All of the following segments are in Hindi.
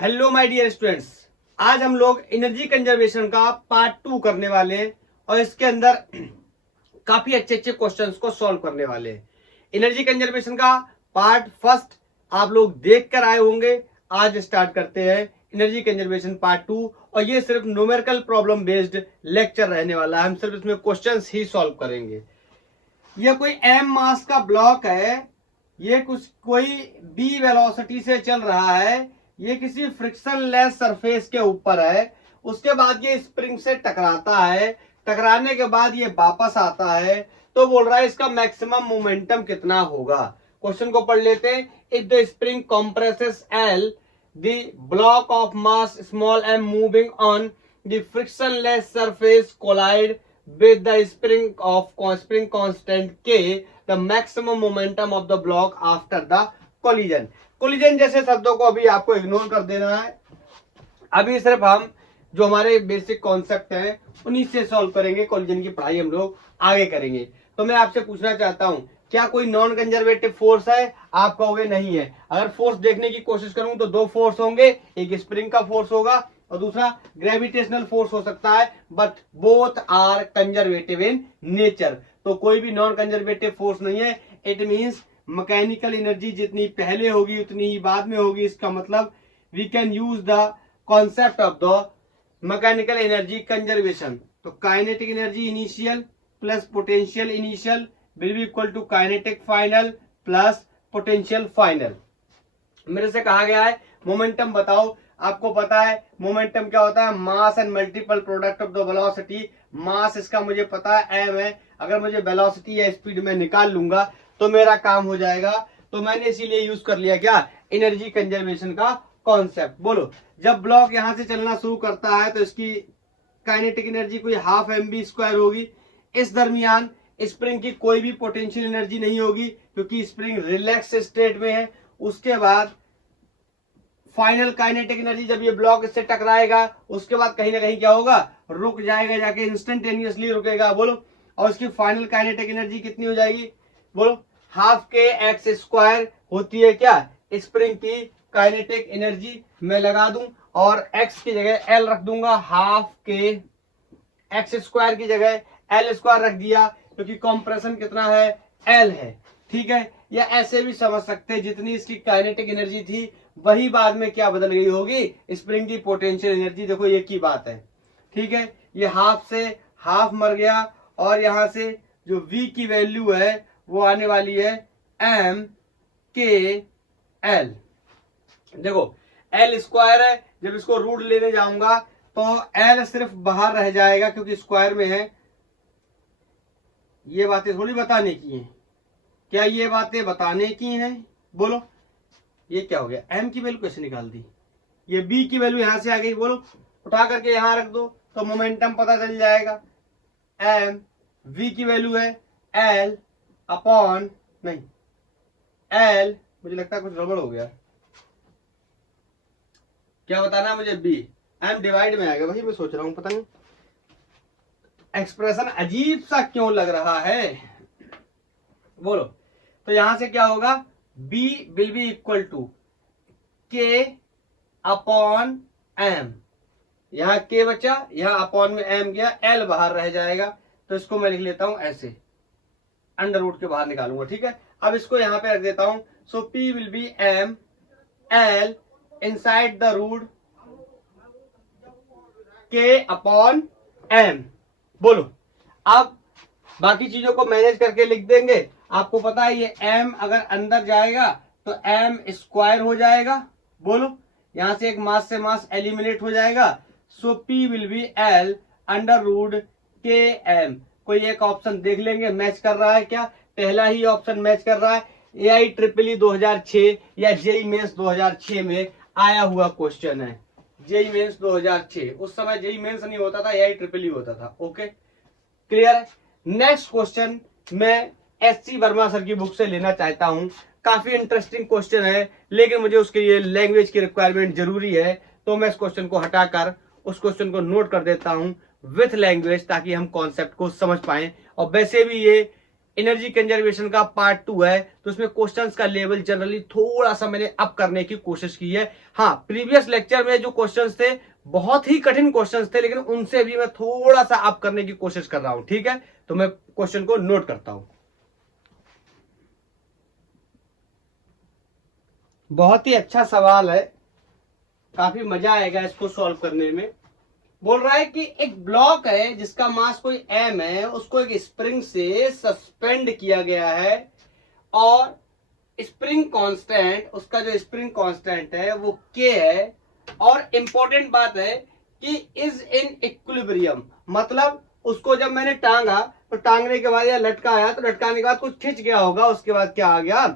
हेलो माय डियर स्टूडेंट्स, आज हम लोग एनर्जी कंजर्वेशन का पार्ट 2 करने वाले हैं और इसके अंदर काफी अच्छे अच्छे क्वेश्चंस को सॉल्व करने वाले हैं। एनर्जी कंजर्वेशन का पार्ट फर्स्ट आप लोग देख कर आए होंगे। आज स्टार्ट करते हैं एनर्जी कंजर्वेशन पार्ट 2 और ये सिर्फ न्यूमेरिकल प्रॉब्लम बेस्ड लेक्चर रहने वाला है। हम सिर्फ इसमें क्वेश्चंस ही सॉल्व करेंगे। यह कोई m मास का ब्लॉक है, ये कोई b वेलोसिटी से चल रहा है, ये किसी फ्रिक्शन लेस सरफेस के ऊपर है। उसके बाद ये स्प्रिंग से टकराता है, टकराने के बाद ये वापस आता है। तो बोल रहा है इसका मैक्सिमम मोमेंटम कितना होगा। क्वेश्चन को पढ़ लेते हैं। If the spring compresses L, the block of mass small m moving on the frictionless surface collide with the spring constant K, the maximum momentum of the block after the collision। Collision जैसे शब्दों को अभी आपको इग्नोर कर देना है। अभी सिर्फ हम जो हमारे बेसिक कॉन्सेप्ट हैं उन्हीं से सॉल्व करेंगे। कोलिजन की पढ़ाई हम लोग आगे करेंगे। तो मैं आपसे पूछना चाहता हूं, क्या कोई नॉन कंजर्वेटिव फोर्स है? आप कहोगे नहीं है। अगर फोर्स देखने की कोशिश करूं तो दो फोर्स होंगे, एक स्प्रिंग का फोर्स होगा और दूसरा ग्रेविटेशनल फोर्स हो सकता है, but both are conservative in nature. तो कोई भी नॉन कंजर्वेटिव फोर्स नहीं है। इट मींस मैकेनिकल एनर्जी जितनी पहले होगी उतनी ही बाद में होगी। इसका मतलब we can use the concept of the mechanical energy conservation. तो kinetic energy initial plus potential initial will be equal to kinetic final plus potential final. मेरे से कहा गया है मोमेंटम बताओ। आपको पता है मोमेंटम क्या होता है? Mass and multiple product of the velocity. Mass इसका मुझे पता है m है। अगर मुझे वेलोसिटी या स्पीड में निकाल लूंगा तो मेरा काम हो जाएगा। तो मैंने इसीलिए यूज कर लिया क्या? एनर्जी कंजर्वेशन का कॉन्सेप्ट। बोलो, जब ब्लॉक यहां से चलना शुरू करता है तो इसकी काइनेटिक एनर्जी कोई हाफ mv² होगी। इस दरमियान स्प्रिंग की कोई भी पोटेंशियल एनर्जी नहीं होगी क्योंकि स्प्रिंग रिलैक्स स्टेट में है। उसके बाद फाइनल काइनेटिक एनर्जी, जब ये ब्लॉक इससे टकराएगा उसके बाद कहीं ना कहीं क्या होगा? रुक जाएगा, जाके इंस्टेंटेनियसली रुकेगा। बोलो, और उसकी फाइनल काइनेटिक एनर्जी कितनी हो जाएगी? बोलो, हाफ के x² होती है क्या स्प्रिंग की काइनेटिक एनर्जी। मैं लगा दूं और x की जगह l रख दूंगा, हाफ के x² की जगह l² रख दिया क्योंकि कंप्रेशन कितना है? l है। ठीक है, या ऐसे भी समझ सकते हैं जितनी इसकी काइनेटिक एनर्जी थी वही बाद में क्या बदल गई होगी? स्प्रिंग की पोटेंशियल एनर्जी। देखो ये की बात है। ठीक है, ये हाफ से हाफ मर गया और यहां से जो v की वैल्यू है वो आने वाली है m k l। देखो l² है, जब इसको रूट लेने जाऊंगा तो l सिर्फ बाहर रह जाएगा क्योंकि स्क्वायर में है। ये बातें थोड़ी बताने की हैं। क्या ये बातें बताने की हैं? बोलो, ये क्या हो गया? m की वैल्यू कैसे निकाल दी? ये b की वैल्यू यहां से आ गई। बोलो, उठा करके यहां रख दो तो मोमेंटम पता चल जाएगा। m v की वैल्यू है l अपॉन नहीं l, मुझे लगता है कुछ गड़बड़ हो गया। क्या बताना है मुझे? b m डिवाइड में आ गया, वही मैं सोच रहा हूं, पता नहीं एक्सप्रेशन अजीब सा क्यों लग रहा है। बोलो, तो यहां से क्या होगा? b will be equal to k upon m। यहां k बचा, यहां अपॉन में m गया, l बाहर रह जाएगा। तो इसको मैं लिख लेता हूं ऐसे, अंडर रूट के बाहर निकालूंगा। ठीक है, अब इसको यहां पे रख देता हूं। So p will be m l inside the root k upon m। बोलो, अब बाकी चीजों को मैनेज करके लिख देंगे। आपको पता है ये m अगर अंदर जाएगा तो m² हो जाएगा। बोलो, यहां से एक मास से मास एलिमिनेट हो जाएगा। So p will be l under root km। कोई एक ऑप्शन देख लेंगे मैच कर रहा है क्या? पहला ही ऑप्शन मैच कर रहा है। AIEEE 2006 या जेई मेंस 2006 में आया हुआ क्वेश्चन है। जेई मेंस 2006, उस समय जेई मेंस नहीं होता था, AIEEE होता था। ओके, क्लियर है। नेक्स्ट क्वेश्चन मैं SC वर्मा सर की बुक से लेना चाहता हूं। काफी इंटरेस्टिंग क्वेश्चन है लेकिन मुझे उसके लिए लैंग्वेज की रिक्वायरमेंट जरूरी है, तो मैं इस क्वेश्चन को हटाकर उस क्वेश्चन को नोट कर देता हूं विथ लैंग्वेज ताकि हम कॉन्सेप्ट को समझ पाए। और वैसे भी ये एनर्जी कंजर्वेशन का पार्ट 2 है, तो उसमें क्वेश्चंस का लेवल जनरली थोड़ा सा मैंने अप करने की कोशिश की है। हाँ, प्रीवियस लेक्चर में जो क्वेश्चंस थे बहुत ही कठिन क्वेश्चंस थे, लेकिन उनसे भी मैं थोड़ा सा अप करने की कोशिश कर रहा हूं। ठीक है, तो मैं क्वेश्चन को नोट करता हूं। बहुत ही अच्छा सवाल है, काफी मजा आएगा इसको सॉल्व करने में। बोल रहा है कि एक ब्लॉक है जिसका मास कोई m है, उसको एक स्प्रिंग से सस्पेंड किया गया है और स्प्रिंग कांस्टेंट, उसका जो स्प्रिंग कांस्टेंट है वो k है, और इंपॉर्टेंट बात है कि इज इन इक्विलिब्रियम, मतलब उसको जब मैंने टांगा तो टांगने के बाद या लटकाया तो लटकाने के बाद कुछ खिंच गया होगा, उसके बाद क्या आ गया,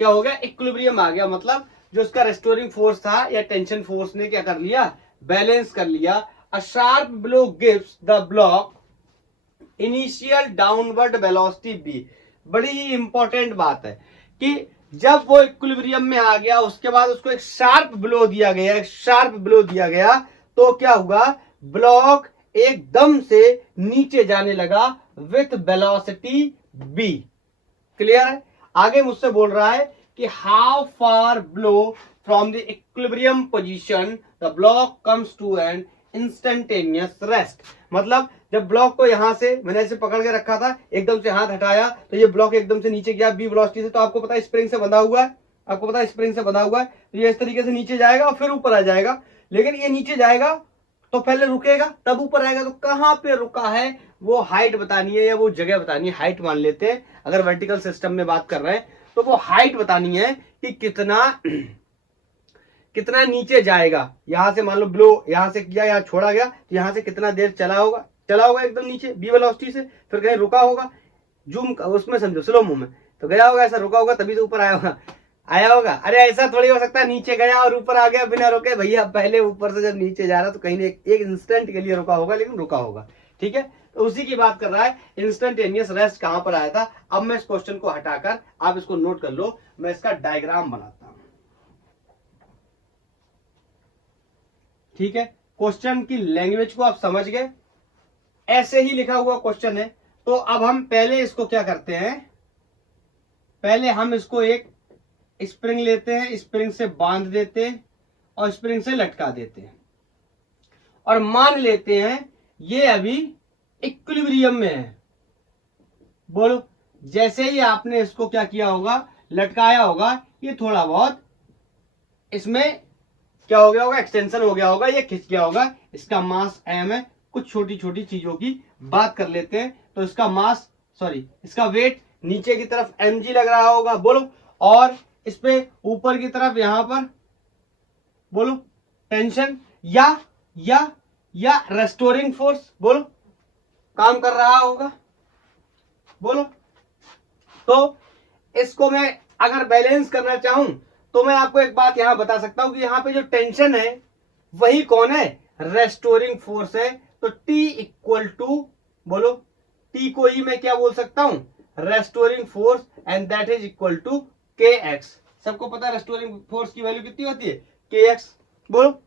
क्या हो गया, इक्विलिब्रियम आ गया। मतलब जो उसका रेस्टोरिंग फोर्स था या टेंशन फोर्स ने क्या कर लिया, बैलेंस कर लिया। A sharp blow gives the block initial downward velocity b। बड़ी ही इंपॉर्टेंट बात है कि जब वो इक्विलिब्रियम में आ गया उसके बाद उसको एक शार्प ब्लो दिया गया, एक शार्प ब्लो दिया गया, तो क्या हुआ, ब्लॉक एकदम से नीचे जाने लगा विथ वेलोसिटी b। क्लियर है? आगे मुझसे बोल रहा है कि how far below from the equilibrium position the block comes to an instantaneous rest. मतलब जब ब्लॉक को यहां से मैंने ऐसे पकड़ के रखा था, एकदम से हाथ हटाया तो ये ब्लॉक एकदम से नीचे गया बी वेलोसिटी से। तो आपको पता है स्प्रिंग से बंधा हुआ है, आपको पता है स्प्रिंग से बंधा हुआ है, तो ये इस तरीके से नीचे जाएगा और फिर ऊपर आ जाएगा। लेकिन ये नीचे जाएगा तो पहले रुकेगा तब ऊपर आएगा, तो कहां पे रुका है वो हाइट बतानी है या वो जगह बतानी है। हाइट मान लेते हैं, अगर वर्टिकल सिस्टम में बात कर रहे हैं तो वो हाइट बतानी है कि कितना नीचे जाएगा। यहां से मान लो ब्लो यहां से किया, यहां छोड़ा गया, तो यहां से कितना देर चला होगा एकदम नीचे बी वेलोसिटी से, फिर कहीं रुका होगा, जूम उसमें समझो स्लो मूव में, तो गया होगा, ऐसा रुका होगा तभी तो ऊपर आया होगा। अरे ऐसा थोड़ी हो सकता है नीचे गया और ऊपर आ गया बिना रुके। भैया पहले ऊपर से जब नीचे जा रहा तो कहीं एक इंस्टेंट के लिए रुका होगा, लेकिन रुका होगा। ठीक है, तो उसी की बात कर रहा है। इंस्टेंटेनियस रेस्ट कहां पर आया था। अब मैं इस क्वेश्चन को हटाकर आप इसको नोट कर लो, मैं इसका डायग्राम बनाता हूं। ठीक है, क्वेश्चन की लैंग्वेज को आप समझ गए, ऐसे ही लिखा हुआ क्वेश्चन है। तो अब हम पहले इसको क्या करते हैं, पहले हम इसको एक स्प्रिंग लेते हैं, स्प्रिंग से बांध देते हैं और स्प्रिंग से लटका देते हैं और मान लेते हैं ये अभी इक्विलिब्रियम में है। बोलो, जैसे ही आपने इसको क्या किया होगा, लटकाया होगा, ये थोड़ा बहुत इसमें क्या हो गया होगा, एक्सटेंशन हो गया होगा, ये खिंच गया होगा। इसका मास m है। कुछ छोटी छोटी चीजों की बात कर लेते हैं, तो इसका मास इसका वेट नीचे की तरफ mg लग रहा होगा। बोलो, और इस पे ऊपर की तरफ यहां पर बोलो टेंशन या रेस्टोरिंग फोर्स बोलो काम कर रहा होगा। बोलो, तो इसको मैं अगर बैलेंस करना चाहूं तो मैं आपको एक बात यहां बता सकता हूं कि यहां पे जो टेंशन है वही कौन है, रेस्टोरिंग फोर्स है। तो T इक्वल टू बोलो, T को ही मैं क्या बोल सकता हूं, restoring force, and that is equal to kx। सबको पता है रेस्टोरिंग फोर्स की वैल्यू कितनी होती है, kx। बोलो,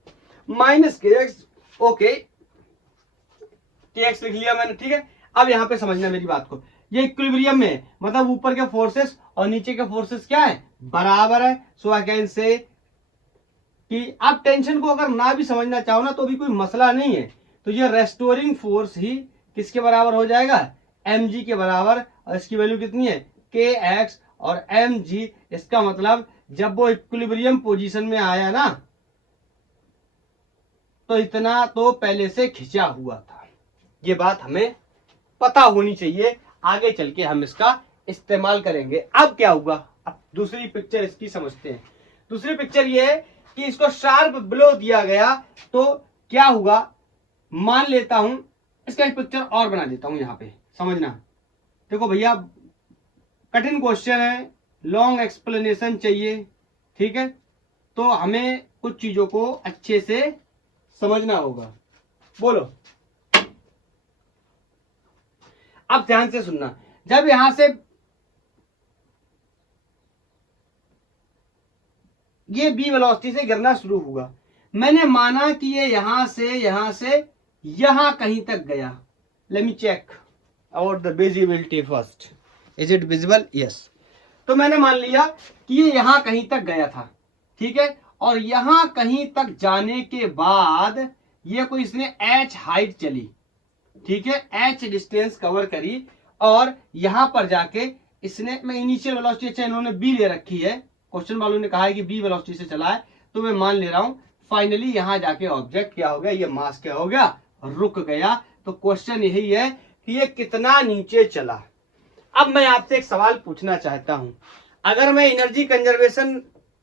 माइनस kx। ओके, kx लिख लिया मैंने। ठीक है, अब यहां पे समझना मेरी बात को, ये इक्विलिब्रियम में है, मतलब ऊपर के फोर्सेस और नीचे के फोर्सेस क्या है, बराबर है। सो आई कैन से कि आप टेंशन को अगर ना भी समझना चाहो ना तो भी कोई मसला नहीं है। तो ये रेस्टोरिंग फोर्स ही किसके बराबर हो जाएगा, mg के बराबर, और इसकी वैल्यू कितनी है, kx और mg। इसका मतलब जब वो इक्विलिब्रियम पोजीशन में आया ना तो इतना तो पहले से खिंचा हुआ था। ये बात हमें पता होनी चाहिए, आगे चल के हम इसका इस्तेमाल करेंगे। अब क्या हुआ, अब दूसरी पिक्चर इसकी समझते हैं। दूसरी पिक्चर ये है कि इसको शार्प ब्लो दिया गया तो क्या हुआ, मान लेता हूं इसका एक पिक्चर और बना देता हूं, यहां पे समझना। देखो भैया, कठिन क्वेश्चन है, लॉन्ग एक्सप्लेनेशन चाहिए। ठीक है, तो हमें कुछ चीजों को अच्छे से समझना होगा। बोलो, अब ध्यान से सुनना। जब यहां से ये बी वेलोसिटी से गिरना शुरू हुआ, मैंने माना कि ये यहां से यहां कहीं तक गया। Let me check about the visibility first. Is it visible? Yes. तो मैंने मान लिया कि ये यहां कहीं तक गया था, ठीक है, और यहां कहीं तक जाने के बाद ये कोई इसने h हाइट चली, ठीक है, h डिस्टेंस कवर करी, और यहां पर जाके इसने, मैं इनिशियल वेलोसिटी अच्छा इन्होंने b ले रखी है, क्वेश्चन वालों ने कहा है कि b वेलोसिटी से चला है, तो मैं मान ले रहा हूं फाइनली यहां जाके ऑब्जेक्ट क्या हो गया, ये मास क्या हो गया, रुक गया। तो क्वेश्चन यही है कि ये कितना नीचे चला। अब मैं आपसे एक सवाल पूछना चाहता हूं, अगर मैं एनर्जी कंजर्वेशन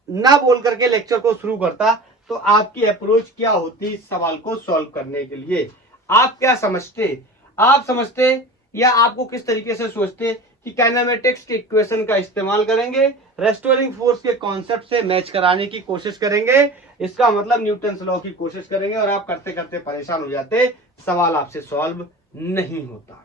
ना बोल करके लेक्चर को शुरू करता तो आपकी अप्रोच क्या होती इस सवाल को सॉल्व करने के लिए? आप क्या समझते? आप समझते या आपको किस तरीके से सोचते कि काइनेमेटिक्स के इक्वेशन का इस्तेमाल करेंगे, रेस्टोरिंग फोर्स के कॉन्सेप्ट से मैच कराने की कोशिश करेंगे, इसका मतलब न्यूटन लॉ की कोशिश करेंगे, और आप करते करते परेशान हो जाते, सवाल आपसे सॉल्व नहीं होता।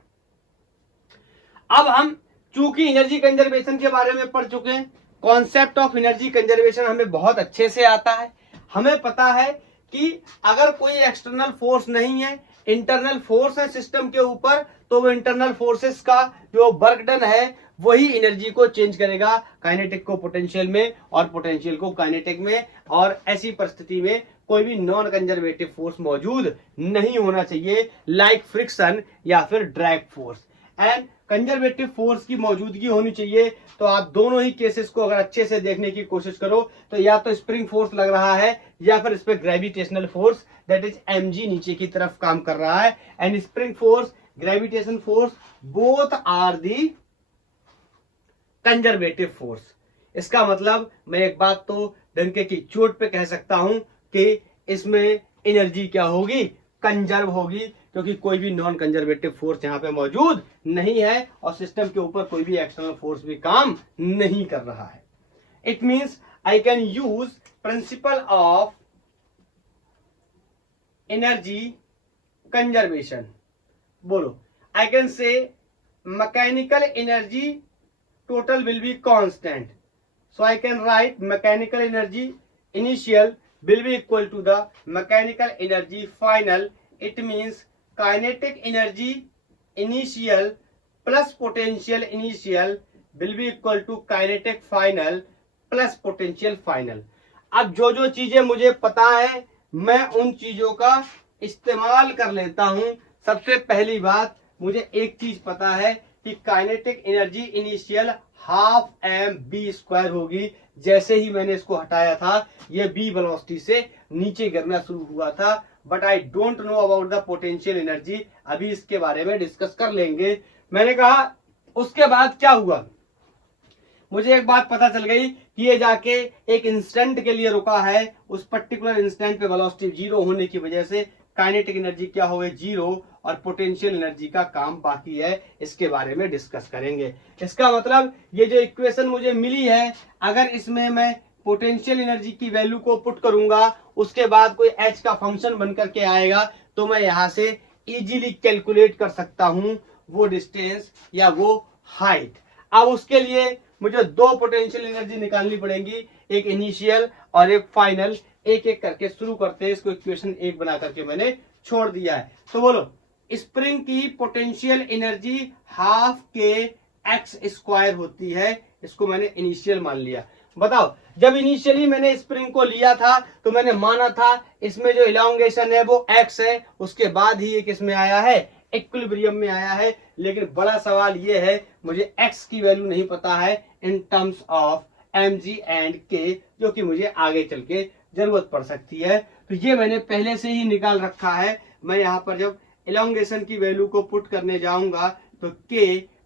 अब हम चूंकि एनर्जी कंजर्वेशन के बारे में पढ़ चुके हैं, कॉन्सेप्ट ऑफ एनर्जी कंजर्वेशन हमें बहुत अच्छे से आता है, हमें पता है कि अगर कोई एक्सटर्नल फोर्स नहीं है, इंटरनल फोर्स है सिस्टम के ऊपर, तो वो इंटरनल फोर्सेस का जो वर्क डन है वही एनर्जी को चेंज करेगा, काइनेटिक को पोटेंशियल में और पोटेंशियल को काइनेटिक में, और ऐसी परिस्थिति में कोई भी नॉन कंजर्वेटिव फोर्स मौजूद नहीं होना चाहिए, लाइक फ्रिक्शन या फिर drag force, and conservative force की मौजूदगी होनी चाहिए। तो आप दोनों ही केसेस को अगर अच्छे से देखने की कोशिश करो तो या तो स्प्रिंग फोर्स लग रहा है या फिर इस पे gravitational force that is mg नीचे की तरफ काम कर रहा है, and spring force, gravitation force both are the conservative force. इसका मतलब मैं एक बात तो डंके की चोट पे कह सकता हूं कि इसमें एनर्जी क्या होगी, कंजर्व होगी, क्योंकि कोई भी नॉन कंजर्वेटिव फोर्स यहां पे मौजूद नहीं है और सिस्टम के ऊपर कोई भी एक्सटर्नल फोर्स भी काम नहीं कर रहा है। It means I can use principle of energy conservation. बोलो, I can say mechanical energy total will be constant, so I can write mechanical energy initial will be equal to the mechanical energy final. It means kinetic energy initial plus potential initial will be equal to kinetic final plus potential final. अब जो जो चीजें मुझे पता है मैं उन चीजों का इस्तेमाल कर लेता हूं। सबसे पहली बात, मुझे एक चीज पता है कि kinetic energy initial half m B square होगी। जैसे ही मैंने इसको हटाया था ये बी वेलोसिटी से नीचे गिरना शुरू हुआ था, but I don't know about the potential energy, अभी इसके बारे में डिस्कस कर लेंगे। मैंने कहा उसके बाद क्या हुआ, मुझे एक बात पता चल गई कि ये जाके एक इंस्टेंट के लिए रुका है, उस पर्टिकुलर इंस्टेंट पे वेलोसिटी जीरो होने की वजह से काइनेटिक एनर्जी क्या हो गई, जीरो, और पोटेंशियल एनर्जी का काम बाकी है, इसके बारे में डिस्कस करेंगे। इसका मतलब ये जो इक्वेशन मुझे मिली है, अगर इसमें मैं पोटेंशियल एनर्जी की वैल्यू को पुट करूंगा, उसके बाद कोई एच का फंक्शन बनकर के आएगा, तो मैं यहां से इजीली कैलकुलेट कर सकता हूं वो डिस्टेंस या वो हाइट। अब उसके लिए मुझे दो पोटेंशियल एनर्जी निकालनी पड़ेगी, एक इनिशियल और एक फाइनल। एक एक करके शुरू करते हैं, इसको इक्वेशन एक बना करके मैंने छोड़ दिया है। तो बोलो, स्प्रिंग की पोटेंशियल एनर्जी हाफ के एक्स स्क्वायर होती है, इसको मैंने इनिशियल मान लिया। बताओ, जब इनिशियली मैंने स्प्रिंग को लिया था तो मैंने माना था इसमें जो इलांगेशन है वो एक्स है, उसके बाद ही एक इसमें आया है, इक्विलिब्रियम में आया है। लेकिन बड़ा सवाल ये है, मुझे एक्स की वैल्यू नहीं पता है in terms of mg and k, जो कि मुझे आगे चल के जरूरत पड़ सकती है। तो ये मैंने पहले से ही निकाल रखा है। मैं यहाँ पर जब इलांगेशन की वैल्यू को पुट करने जाऊंगा तो k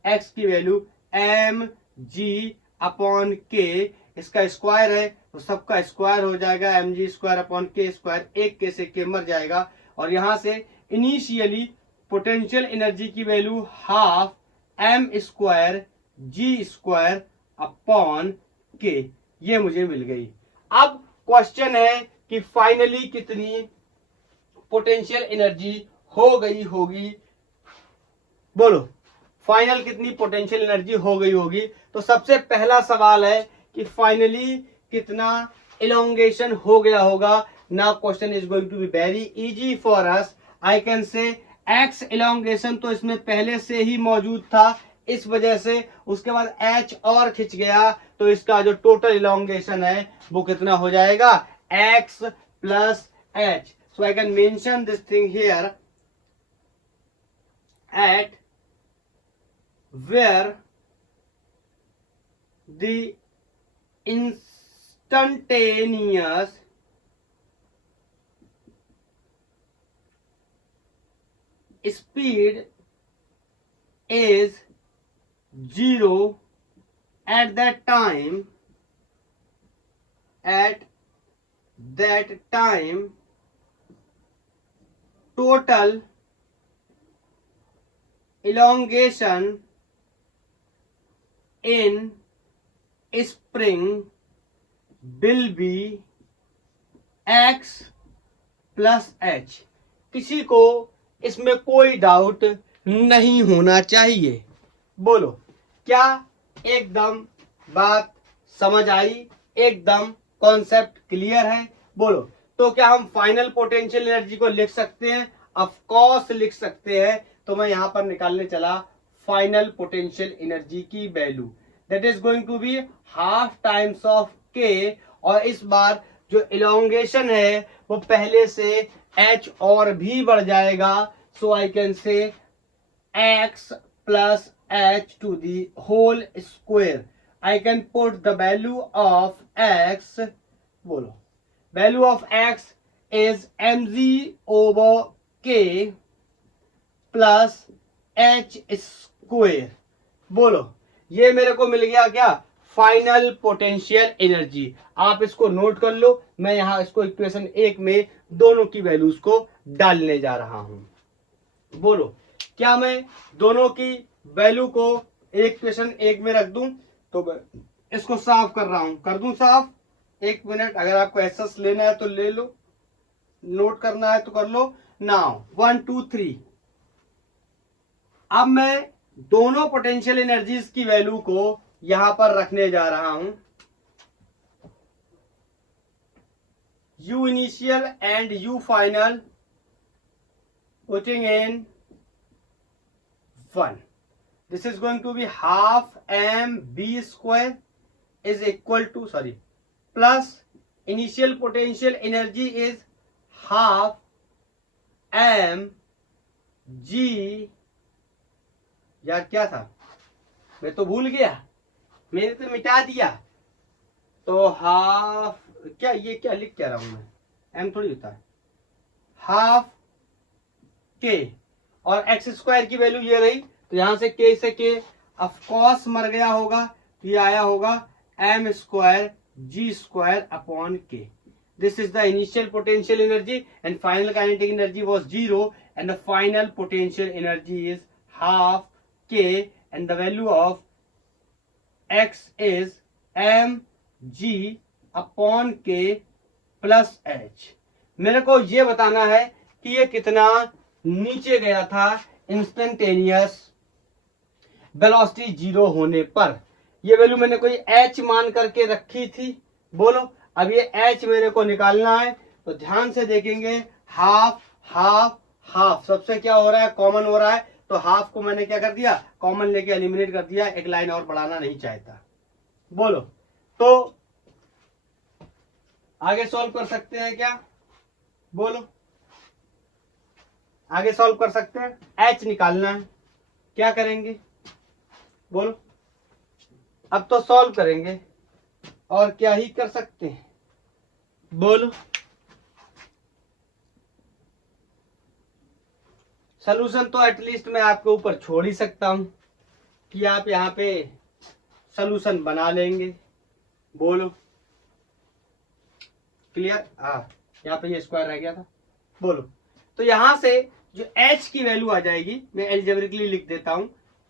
x की वैल्यू mg अपॉन k, इसका स्क्वायर है तो सबका स्क्वायर हो जाएगा, mg square upon k square, एक k से k मर जाएगा। और यहां से इनिशियली पोटेंशियल एनर्जी की value half m square g square upon k, ये मुझे मिल गई। अब क्वेश्चन है कि फाइनली कितनी पोटेंशियल एनर्जी हो गई होगी, बोलो फाइनल कितनी पोटेंशियल एनर्जी हो गई होगी। तो सबसे पहला सवाल है कि फाइनली कितना इलोंगेशन हो गया होगा। Now question is going to be very easy for us. I can say x elongation तो इसमें पहले से ही मौजूद था, इस वजह से उसके बाद H और खिंच गया, तो इसका जो टोटल इलोंगेशन है वो कितना हो जाएगा, X plus H. So I can mention this thing here at where the instantaneous speed is 0 at that time, total elongation in spring will be X plus H. किसी को इसमें कोई डाउट नहीं होना चाहिए. बोलो, क्या एकदम बात समझ आई, एकदम कॉन्सेप्ट क्लियर है? बोलो, तो क्या हम फाइनल पोटेंशियल एनर्जी को लिख सकते हैं? ऑफ कोर्स लिख सकते हैं. तो मैं यहां पर निकालने चला फाइनल पोटेंशियल एनर्जी की value, that is going to be half times of k. और इस बार जो इलोंगेशन है वो पहले से H और भी बढ़ जाएगा. So I can say X plus H to the whole square. I can put the value of X. बोलो, value of X is mg over K plus H square. बोलो, ये मेरे को मिल गया क्या, फाइनल पोटेंशियल एनर्जी. आप इसको नोट कर लो, मैं यहां इसको इक्वेशन 1 में दोनों की वैल्यूज को डालने जा रहा हूं. बोलो, क्या मैं दोनों की वैल्यू को इक्वेशन 1 में रख दूं? तो मैं इसको साफ कर रहा हूं, कर दूं साफ. 1 मिनट, अगर आपको एसएस लेना है तो ले लो, नोट करना है तो कर लो. नाउ 1 2 3. अब मैं दोनों पोटेंशियल एनर्जीज की वैल्यू को यहां पर रखने जा रहा हूं. U initial and U final, putting in 1. This is going to be half mb square is equal to, plus initial potential energy is half mg. यार क्या था, मैं तो भूल गया, मैंने तो मिटा दिया. तो हाफ, क्या ये क्या लिख क्या रहा हूं मैं, एम थोड़ी होता है, हाफ के और एक्स स्क्वायर की वैल्यू ये रही. तो यहां से के से के ऑफकोर्स मर गया होगा, तो ये आया होगा M square G square upon K. This is the initial potential energy and final kinetic energy was 0 and the final potential energy is half K and the value of X is M G upon K plus H. मेरे को ये बताना है कि ये कितना नीचे गया था इंस्टेंटेनियस वेलोसिटी 0 होने पर. ये वैल्यू मैंने कोई h मान करके रखी थी. बोलो, अब ये h मेरे को निकालना है. तो ध्यान से देखेंगे, हाफ हाफ हाफ सबसे क्या हो रहा है, कॉमन हो रहा है. तो हाफ को मैंने क्या कर दिया, कॉमन लेके एलिमिनेट कर दिया, एक लाइन और बढ़ाना नहीं चाहता. बोलो, तो आगे सॉल्व कर सकते हैं क्या? बोलो, आगे सॉल्व कर सकते हैं. h निकालना है, क्या करेंगे? बोलो, अब तो सॉल्व करेंगे, और क्या ही कर सकते हैं. बोलो, सॉल्यूशन तो एटलीस्ट मैं आपके ऊपर छोड़ ही सकता हूं कि आप यहां पे सॉल्यूशन बना लेंगे. बोलो, क्लियर? हाँ, यहाँ पे ये स्क्वायर रह गया था. बोलो, तो यहां से जो h की वैल्यू आ जाएगी, मैं एल्जेब्रिकली लिख देता हूं.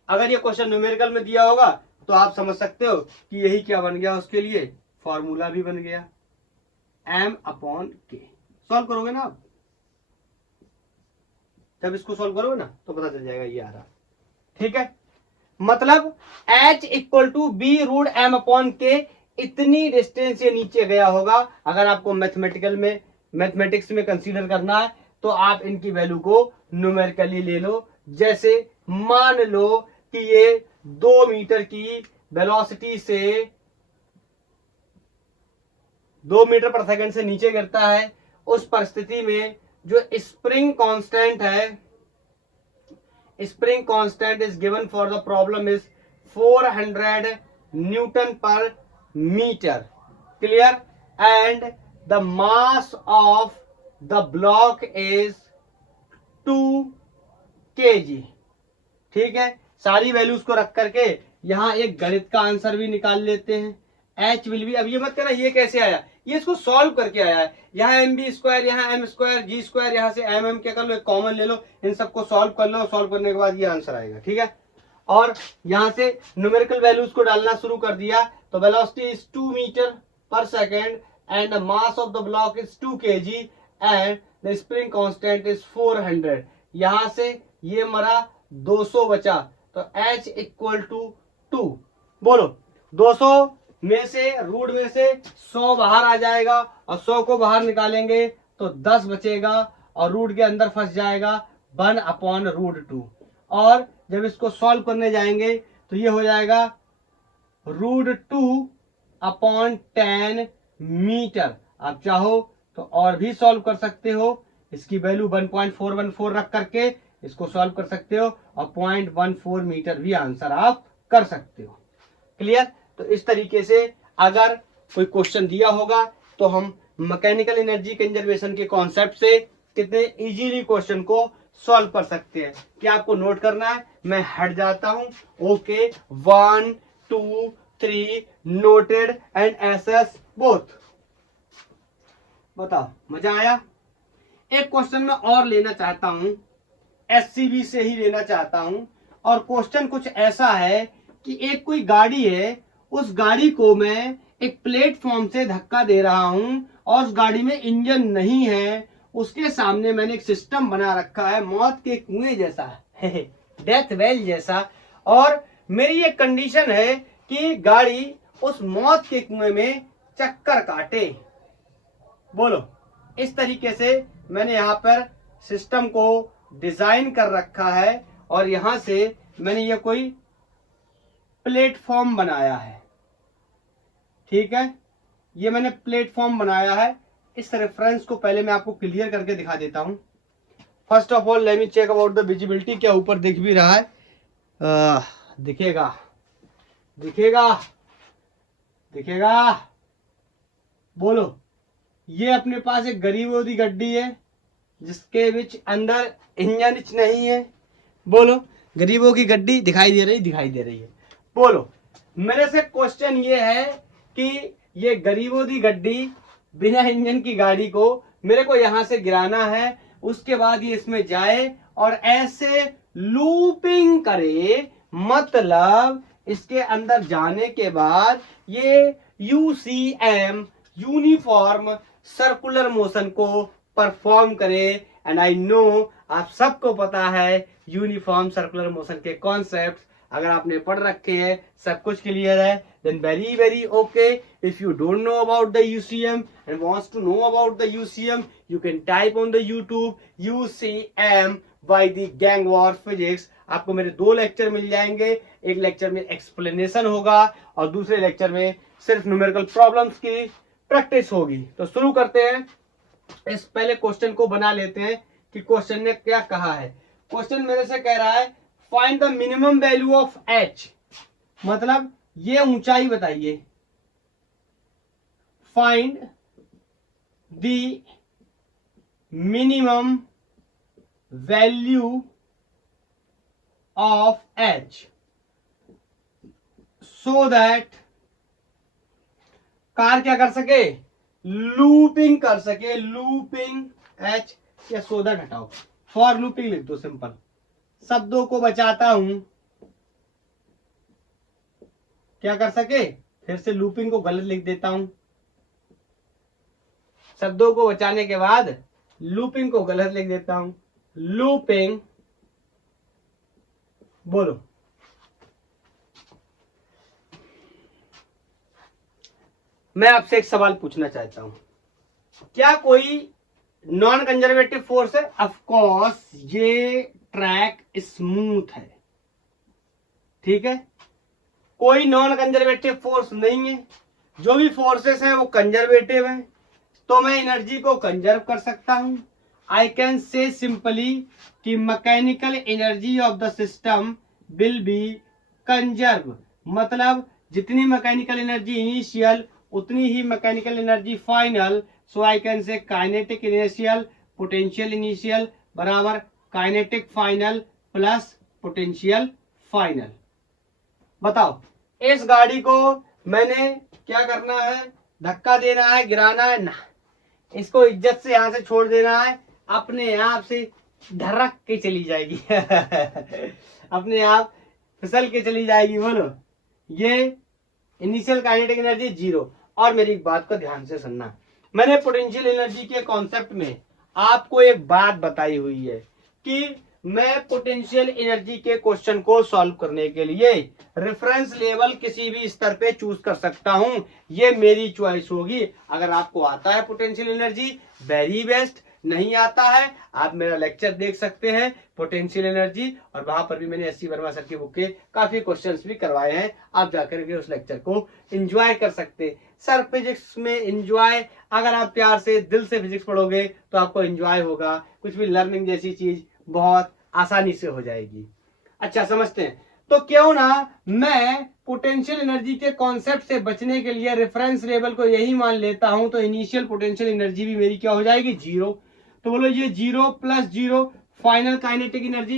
अगर ये क्वेश्चन न्यूमेरिकल में दिया होगा तो आप समझ सकते हो कि यही क्या बन गया, उसके लिए फॉर्मूला भी बन गया, m अपॉन के. सॉल्व करोगे ना आप, जब इसको सॉल्व करोगे ना तो पता चल जाएगा ये आ रहा. ठीक है, मतलब h equal to v root m upon k. इतनी डिस्टेंस ये नीचे गया होगा. अगर आपको मैथमेटिक्स में कंसीडर करना है तो आप इनकी वैल्यू को न्यूमेरिकली ले लो. जैसे मान लो कि ये 2 मीटर की वेलोसिटी से 2 मीटर पर सेकंड से नीचे गिरता है, उस परिस्थिति में जो स्प्रिंग कांस्टेंट है, spring constant is given for the problem is 400 newton per metre, clear, and the mass of the block is 2 kg। ठीक है, सारी वैल्यूज को रख करके यहां एक गणित का आंसर भी निकाल लेते हैं। एच विल बी, अब ये मत कहना ये कैसे आया, ये इसको सॉल्व करके आया है। यहाँ एम बी स्क्वायर, यहाँ एम स्क्वायर, जी स्क्वायर, यहाँ से एम एम क्या कर लो, एक कॉमन ले लो, इन सबको सॉल्व कर लो, सॉल्व करने के बाद ये आंसर आएगा। ठीक है, और यहाँ से न्यूमेरिकल वैल्यूज को डालना शुरू कर दिया, तो वेलोसिटी इज 2 मीटर पर second and the mass of the block is 2 kg and the spring constant is 400। यहां से ये मरा 200 बचा, तो H इक्वल टू 2। बोलो 200 में से रूट में से 100 बाहर आ जाएगा और 100 को बाहर निकालेंगे तो 10 बचेगा और रूट के अंदर फंस जाएगा 1/√2। और जब इसको सॉल्व करने जाएंगे तो ये हो जाएगा √2/10 मीटर। आप चाहो तो और भी सॉल्व कर सकते हो, इसकी वैल्यू 1.414 रख करके इसको सॉल्व कर सकते हो और 0.14 मीटर भी आंसर आप कर सकते हो। क्लियर, तो इस तरीके से अगर कोई क्वेश्चन दिया होगा तो हम मैकेनिकल एनर्जी कंजर्वेशन के कॉन्सेप्ट से कितने इजीली क्वेश्चन को सॉल्व कर सकते हैं। क्या आपको नोट करना है, मैं हट जाता हूं। Okay, 1 2 3 noted and SS both. बताओ मजा आया। एक क्वेश्चन मैं और लेना चाहता हूं, एससीबी से ही लेना चाहता हूं, और क्वेश्चन कुछ ऐसा है कि एक कोई गाड़ी है, उस गाड़ी को मैं एक प्लेटफॉर्म से धक्का दे रहा हूं और उस गाड़ी में इंजन नहीं है, उसके सामने मैंने एक सिस्टम बना रखा है मौत के कुएं जैसा डेथ वेल जैसा, और मेरी एक कंडीशन है कि गाड़ी उस मौत के कुएं में चक्कर काटे। बोलो, इस तरीके से मैंने यहाँ पर सिस्टम को डिजाइन कर रखा है और यहां से मैंने ये कोई प्लेटफॉर्म बनाया है। ठीक है, ये मैंने प्लेटफॉर्म बनाया है। इस रेफरेंस को पहले मैं आपको क्लियर करके दिखा देता हूं। First of all let me check about the visibility. क्या ऊपर दिख भी रहा है? दिखेगा दिखेगा दिखेगा। बोलो, ये अपने पास एक गरीबों दी गड्डी है जिसके बीच अंदर इंजन नहीं है। बोलो, गरीबों की गड्डी दिखाई दे रही? दिखाई दे रही है। बोलो, मेरे से क्वेश्चन ये है कि ये गरीबों दी गड्डी बिना इंजन की गाड़ी को मेरे को यहां से गिराना है, उसके बाद ये इसमें जाए और ऐसे लूपिंग करे, मतलब इसके अंदर जाने के बाद ये यूसीएम यूनिफॉर्म सर्कुलर मोशन को परफॉर्म करे। एंड आई नो आप सबको पता है यूनिफॉर्म सर्कुलर मोशन के कॉन्सेप्ट, अगर आपने पढ़ रखे हैं, सब कुछ क्लियर है, then very okay. If you don't know about the UCM and wants to know about the UCM, you can type on the YouTube UCM by the Gang War Physics। आपको मेरे 2 लेक्चर मिल जाएंगे, एक लेक्चर में एक्सप्लेनेशन होगा और दूसरे लेक्चर में सिर्फ न्यूमेरिकल प्रॉब्लम्स की प्रैक्टिस होगी। तो शुरू करते हैं। इस पहले क्वेश्चन को बना लेते हैं कि क्वेश्चन ने क्या कहा है। क्वेश्चन मेरे से कह रहा है find the minimum value of H, मतलब ये ऊंचाई बताइए। Find the minimum value of H so that car क्या कर सके, लूपिंग कर सके। लूपिंग एच या सो दैट हटाओ, फॉर लूपिंग लिख दो, सिंपल। शब्दों को बचाता हूं, क्या कर सके, फिर से लूपिंग को गलत लिख देता हूं। शब्दों को बचाने के बाद लूपिंग को गलत लिख देता हूं। लूपिंग, बोलो, मैं आपसे एक सवाल पूछना चाहता हूं, क्या कोई नॉन कंजर्वेटिव फोर्स है? ऑफ कोर्स ये ट्रैक स्मूथ है, ठीक है, कोई नॉन कंजर्वेटिव फोर्स नहीं है, जो भी फोर्सेस हैं वो कंजर्वेटिव हैं, तो मैं एनर्जी को कंजर्व कर सकता हूं। आई कैन से सिंपली कि mechanical energy of the system will be conserve, मतलब जितनी मैकेनिकल एनर्जी इनिशियल उतनी ही mechanical energy final. So I can say kinetic initial potential initial बराबर kinetic final plus potential final. बताओ, इस गाड़ी को मैंने क्या करना है, धक्का देना है, गिराना है ना, इसको इज्जत से यहां से छोड़ देना है, अपने आप से धड़क के चली जाएगी अपने आप फिसल के चली जाएगी। बोलो, ये इनिशियल काइनेटिक एनर्जी जीरो। और मेरी बात को ध्यान से सुनना, मैंने पोटेंशियल एनर्जी के कॉन्सेप्ट में आपको एक बात बताई हुई है कि मैं पोटेंशियल एनर्जी के क्वेश्चन को सॉल्व करने के लिए रेफरेंस लेवल किसी भी स्तर पे चूज कर सकता हूं, ये मेरी चॉइस होगी। अगर आपको आता है पोटेंशियल एनर्जी वेरी बेस्ट, नहीं आता है आप मेरा लेक्चर देख सकते हैं पोटेंशियल एनर्जी, और वहां पर भी मैंने एस सी वर्मा सर की बुक के काफी क्वेश्चंस भी करवाए हैं, आप जाकर के उस लेक्चर को एंजॉय कर सकते हैं। सर फिजिक्स में एंजॉय, अगर आप प्यार से दिल से फिजिक्स पढ़ोगे तो आपको एंजॉय होगा, कुछ भी लर्निंग जैसी चीज बहुत आसानी से हो जाएगी। अच्छा, समझते हैं, तो क्यों ना मैं पोटेंशियल एनर्जी के कॉन्सेप्ट से बचने के लिए रेफरेंस लेवल को यही मान लेता हूं, तो इनिशियल पोटेंशियल एनर्जी भी मेरी क्या हो जाएगी, जीरो। तो बोलो ये zero plus zero final kinetic energy,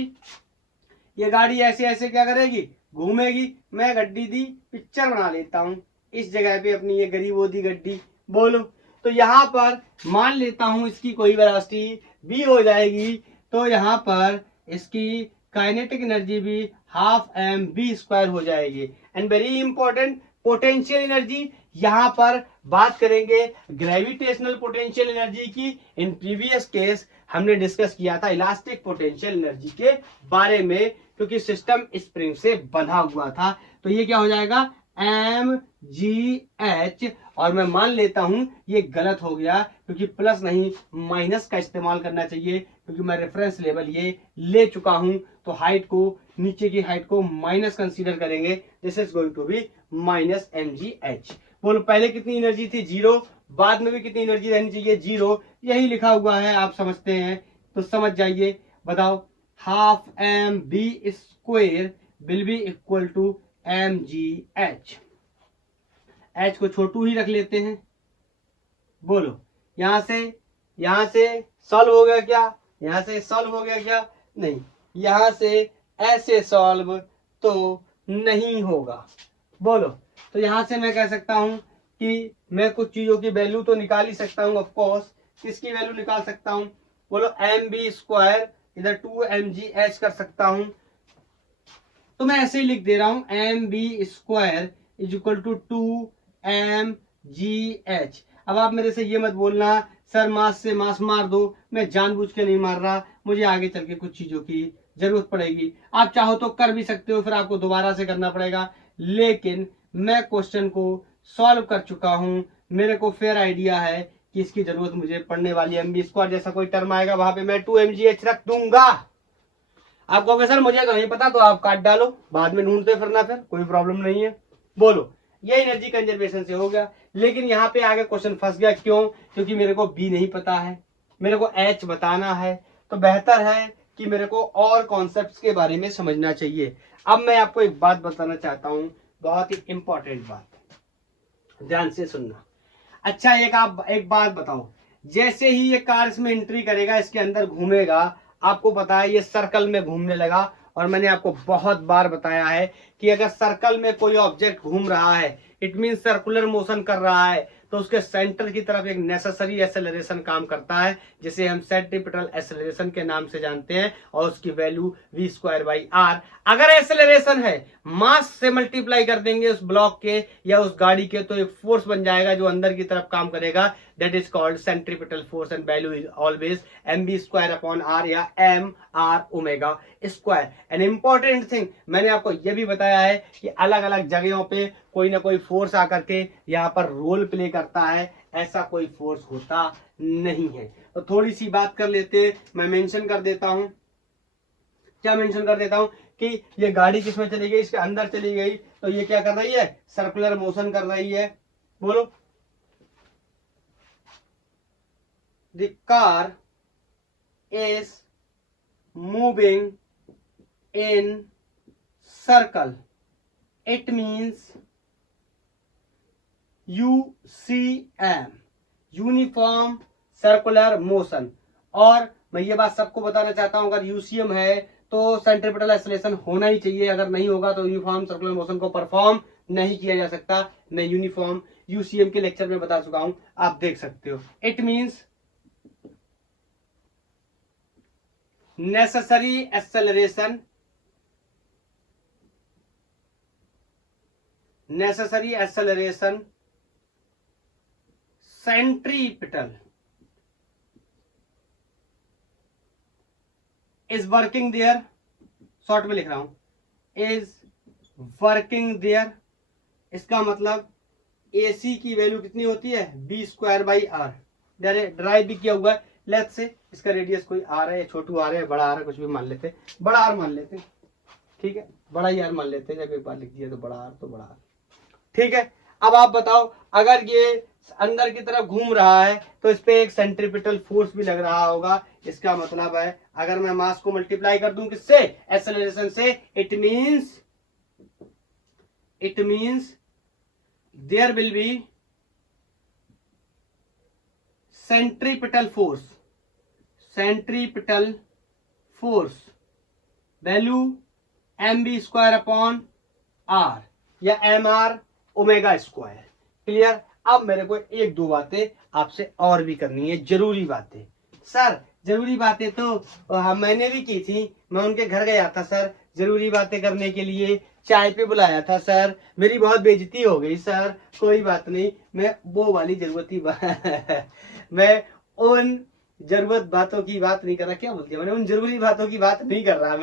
ये गाड़ी ऐसे ऐसे क्या करेगी, घूमेगी। मैं गड्डी दी पिक्चर बना लेता हूं इस जगह पे अपनी, ये गरीबों दी गड्डी। बोलो, तो यहां पर मान लेता हूं इसकी कोई वेलोसिटी v हो जाएगी, तो यहां पर इसकी काइनेटिक एनर्जी भी हाफ एम बी स्क्वायर हो जाएगी। And very important, potential energy, यहां पर बात करेंगे ग्रेविटेशनल पोटेंशियल एनर्जी की। इन प्रीवियस केस हमने डिस्कस किया था इलास्टिक पोटेंशियल एनर्जी के बारे में, क्योंकि सिस्टम स्प्रिंग से बंधा हुआ था। तो ये क्या हो जाएगा, एम जी एच, और मैं मान लेता हूं ये गलत हो गया क्योंकि प्लस नहीं माइनस का इस्तेमाल करना चाहिए, क्योंकि मैं रेफरेंस लेवल ये ले चुका हूं, तो हाइट को, नीचे की हाइट को माइनस कंसीडर करेंगे, this is going to be minus m ji h. बोलो, पहले कितनी एनर्जी थी, जीरो, बाद में भी कितनी एनर्जी रहनी चाहिए, जीरो, यही लिखा हुआ है, आप समझते हैं तो समझ जाइए। बताओ, half m B square will be equal to M G h. H को छोटू ही रख लेते हैं। बोलो, यहां से सॉल्व हो गया क्या, यहां से सॉल्व हो गया क्या, नहीं, यहां से ऐसे सॉल्व तो नहीं होगा। बोलो, तो यहां से मैं कह सकता हूं कि मैं कुछ चीजों की वैल्यू तो निकाल ही सकता हूं, ऑफ कोर्स। किसकी वैल्यू निकाल सकता हूं, बोलो एम बी स्क्वायर इधर टू एम जी एच कर सकता हूं, तो मैं ऐसे ही लिख दे रहा हूं m B square is equal to two M G h. अब आप मेरे से ये मत बोलना सर मास से मास मार दो, मैं जानबूझ के नहीं मार रहा, मुझे आगे चल के कुछ चीजों की जरूरत पड़ेगी। आप चाहो तो कर भी सकते हो, फिर आपको दोबारा से करना पड़ेगा, लेकिन मैं क्वेश्चन को सॉल्व कर चुका हूं, मेरे को फेयर आइडिया है कि इसकी जरूरत मुझे पड़ने वाली है। एम बी स्क्वायर जैसा कोई टर्म आएगा वहां पे मैं टू एम जी एच रख दूंगा। आप कहोगे सर मुझे तो नहीं पता, तो आप काट डालो, बाद में ढूंढते फिरना, फिर कोई प्रॉब्लम नहीं है। बोलो, ये एनर्जी कंजर्वेशन से हो गया, लेकिन यहाँ पे आगे क्वेश्चन फंस गया, क्यों, क्योंकि मेरे को बी नहीं पता है, मेरे को एच बताना है, तो बेहतर है कि मेरे को और कॉन्सेप्ट्स के बारे में समझना चाहिए। अब मैं आपको एक बात बताना चाहता हूं, बहुत ही इंपॉर्टेंट बात, ध्यान से सुनना। अच्छा, एक बात बताओ, जैसे ही ये कार इसमें एंट्री करेगा, इसके अंदर घूमेगा, आपको पता है ये सर्कल में घूमने लगा, और मैंने आपको बहुत बार बताया है कि अगर सर्कल में कोई ऑब्जेक्ट घूम रहा है, इट मीन सर्कुलर मोशन कर रहा है, तो उसके सेंटर की तरफ एक नेसेसरी एक्सेलरेशन काम करता है, जिसे हम सेंट्रीपिटल एक्सेलरेशन के नाम से जानते हैं, और उसकी value v square by r. अगर एक्सेलरेशन है, मास से मल्टीप्लाई कर देंगे उस ब्लॉक के या उस गाड़ी के, तो एक फोर्स बन जाएगा जो अंदर की तरफ काम करेगा, that is called centripetal force, and value is always M B square upon are या M R omega square. An important thing, मैंने आपको यह भी बताया है कि अलग अलग जगहों पे कोई ना कोई फोर्स आकर के यहाँ पर रोल प्ले करता है, ऐसा कोई फोर्स होता नहीं है। तो थोड़ी सी बात कर लेते, मैं मेंशन कर देता हूं, क्या मेंशन कर देता हूं कि ये गाड़ी किसमें चली गई, इसके अंदर चली गई, तो ये क्या कर रही है, सर्कुलर मोशन कर रही है। बोलो, the car is moving in circle, it means UCM, uniform circular motion. और मैं ये बात सबको बताना चाहता हूं, अगर UCM है तो सेंट्रीपिटल एक्सेलरेशन होना ही चाहिए, अगर नहीं होगा तो यूनिफॉर्म सर्कुलर मोशन को परफॉर्म नहीं किया जा सकता। मैं यूनिफॉर्म UCM के लेक्चर में बता चुका हूं, आप देख सकते हो। It means necessary acceleration, necessary acceleration centripetal is working there, short में लिख रहा हूं, इज वर्किंग देयर। इसका मतलब AC की वैल्यू कितनी होती है, B²/r। ड्राइव भी किया हुआ है, लेट्स से इसका रेडियस कोई R है, छोटू R है, बड़ा R है, कुछ भी मान लेते, बड़ा R मान लेते, ठीक है, बड़ा ही R मान लेते हैं। जब एक बार लिख दिया तो बड़ा R, तो बड़ा R, ठीक है। अब आप बताओ, अगर ये अंदर की तरफ घूम रहा है तो इस पे एक सेंट्रीपिटल फोर्स भी लग रहा होगा। इसका मतलब है अगर मैं मास को मल्टीप्लाई कर दूं किससे, एक्सेलरेशन से, it means there will be centripetal force value mv²/r या mr ओमेगा स्क्वायर। क्लियर। अब मेरे को एक दो बातें आपसे और भी करनी है, जरूरी बातें। सर जरूरी बातें तो मैंने भी की थी, मैं उनके घर गया था सर, जरूरी बातें करने के लिए चाय पे बुलाया था सर, मेरी बहुत बेइज्जती हो गई सर। कोई बात नहीं, मैं वो वाली जरूरती मैं उन जरूरत बातों की बात नहीं कर रहा, क्या बोलती है मैंने, उन जरूरी बातों की बात नहीं कर रहा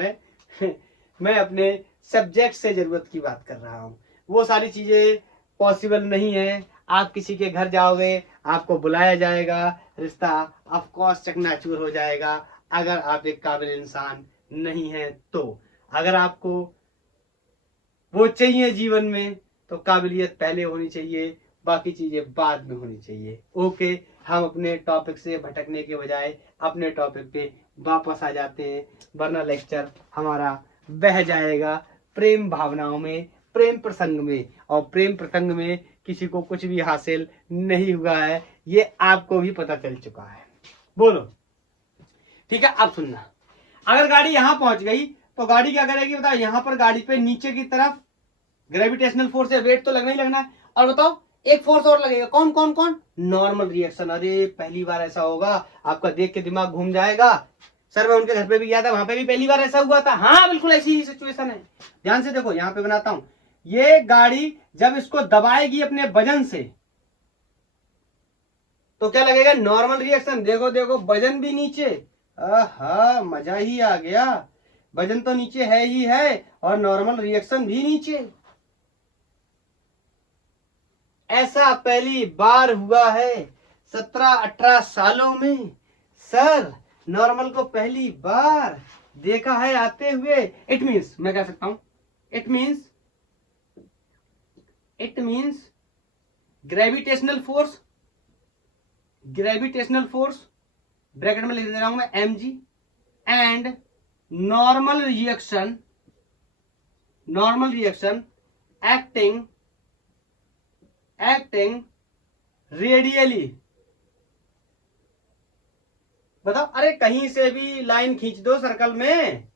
मैं अपने सब्जेक्ट से जरूरत की बात कर रहा हूँ। वो सारी चीजें पॉसिबल नहीं है। आप किसी के घर जाओगे, आपको बुलाया जाएगा, रिश्ता ऑफ कोर्स चकनाचूर हो जाएगा अगर आप एक काबिल इंसान नहीं है तो। अगर आपको वो चाहिए जीवन में तो काबिलियत पहले होनी चाहिए, बाकी चीजें बाद में होनी चाहिए। ओके, हम अपने टॉपिक से भटकने के बजाय अपने टॉपिक पे वापस आ जाते हैं, वरना लेक्चर हमारा बह जाएगा प्रेम भावनाओं में, प्रेम प्रसंग में। और प्रेम प्रसंग में किसी को कुछ भी हासिल नहीं हुआ है, ये आपको भी पता चल चुका है। बोलो, ठीक है। अब सुनना, अगर गाड़ी यहां पहुंच गई तो गाड़ी क्या करेगी बताओ, यहां पर गाड़ी पे नीचे की तरफ ग्रेविटेशनल फोर्स है, वेट तो लगना ही लगना है। और बताओ एक फोर्स और लगेगा, कौन कौन कौन, नॉर्मल रिएक्शन। अरे पहली बार ऐसा होगा, आपका देख के दिमाग घूम जाएगा। सर मैं उनके घर पे भी गया था, वहां पे भी पहली बार ऐसा हुआ था। हाँ बिल्कुल ऐसी ही सिचुएशन है। ध्यान से देखो, यहां पे बनाता हूं, ये गाड़ी जब इसको दबाएगी अपने वजन से तो क्या लगेगा, नॉर्मल रिएक्शन। देखो देखो वजन भी नीचे, आहा मजा ही आ गया, वजन तो नीचे है ही है और नॉर्मल रिएक्शन भी नीचे। ऐसा पहली बार हुआ है 17-18 सालों में। सर नॉर्मल को पहली बार देखा है आते हुए। इट मीन्स, मैं कह सकता हूं, it means gravitational force bracket में लिख दे रहा हूं मैं mg and normal reaction acting radially. बताओ, अरे कहीं से भी लाइन खींच दो सर्कल में,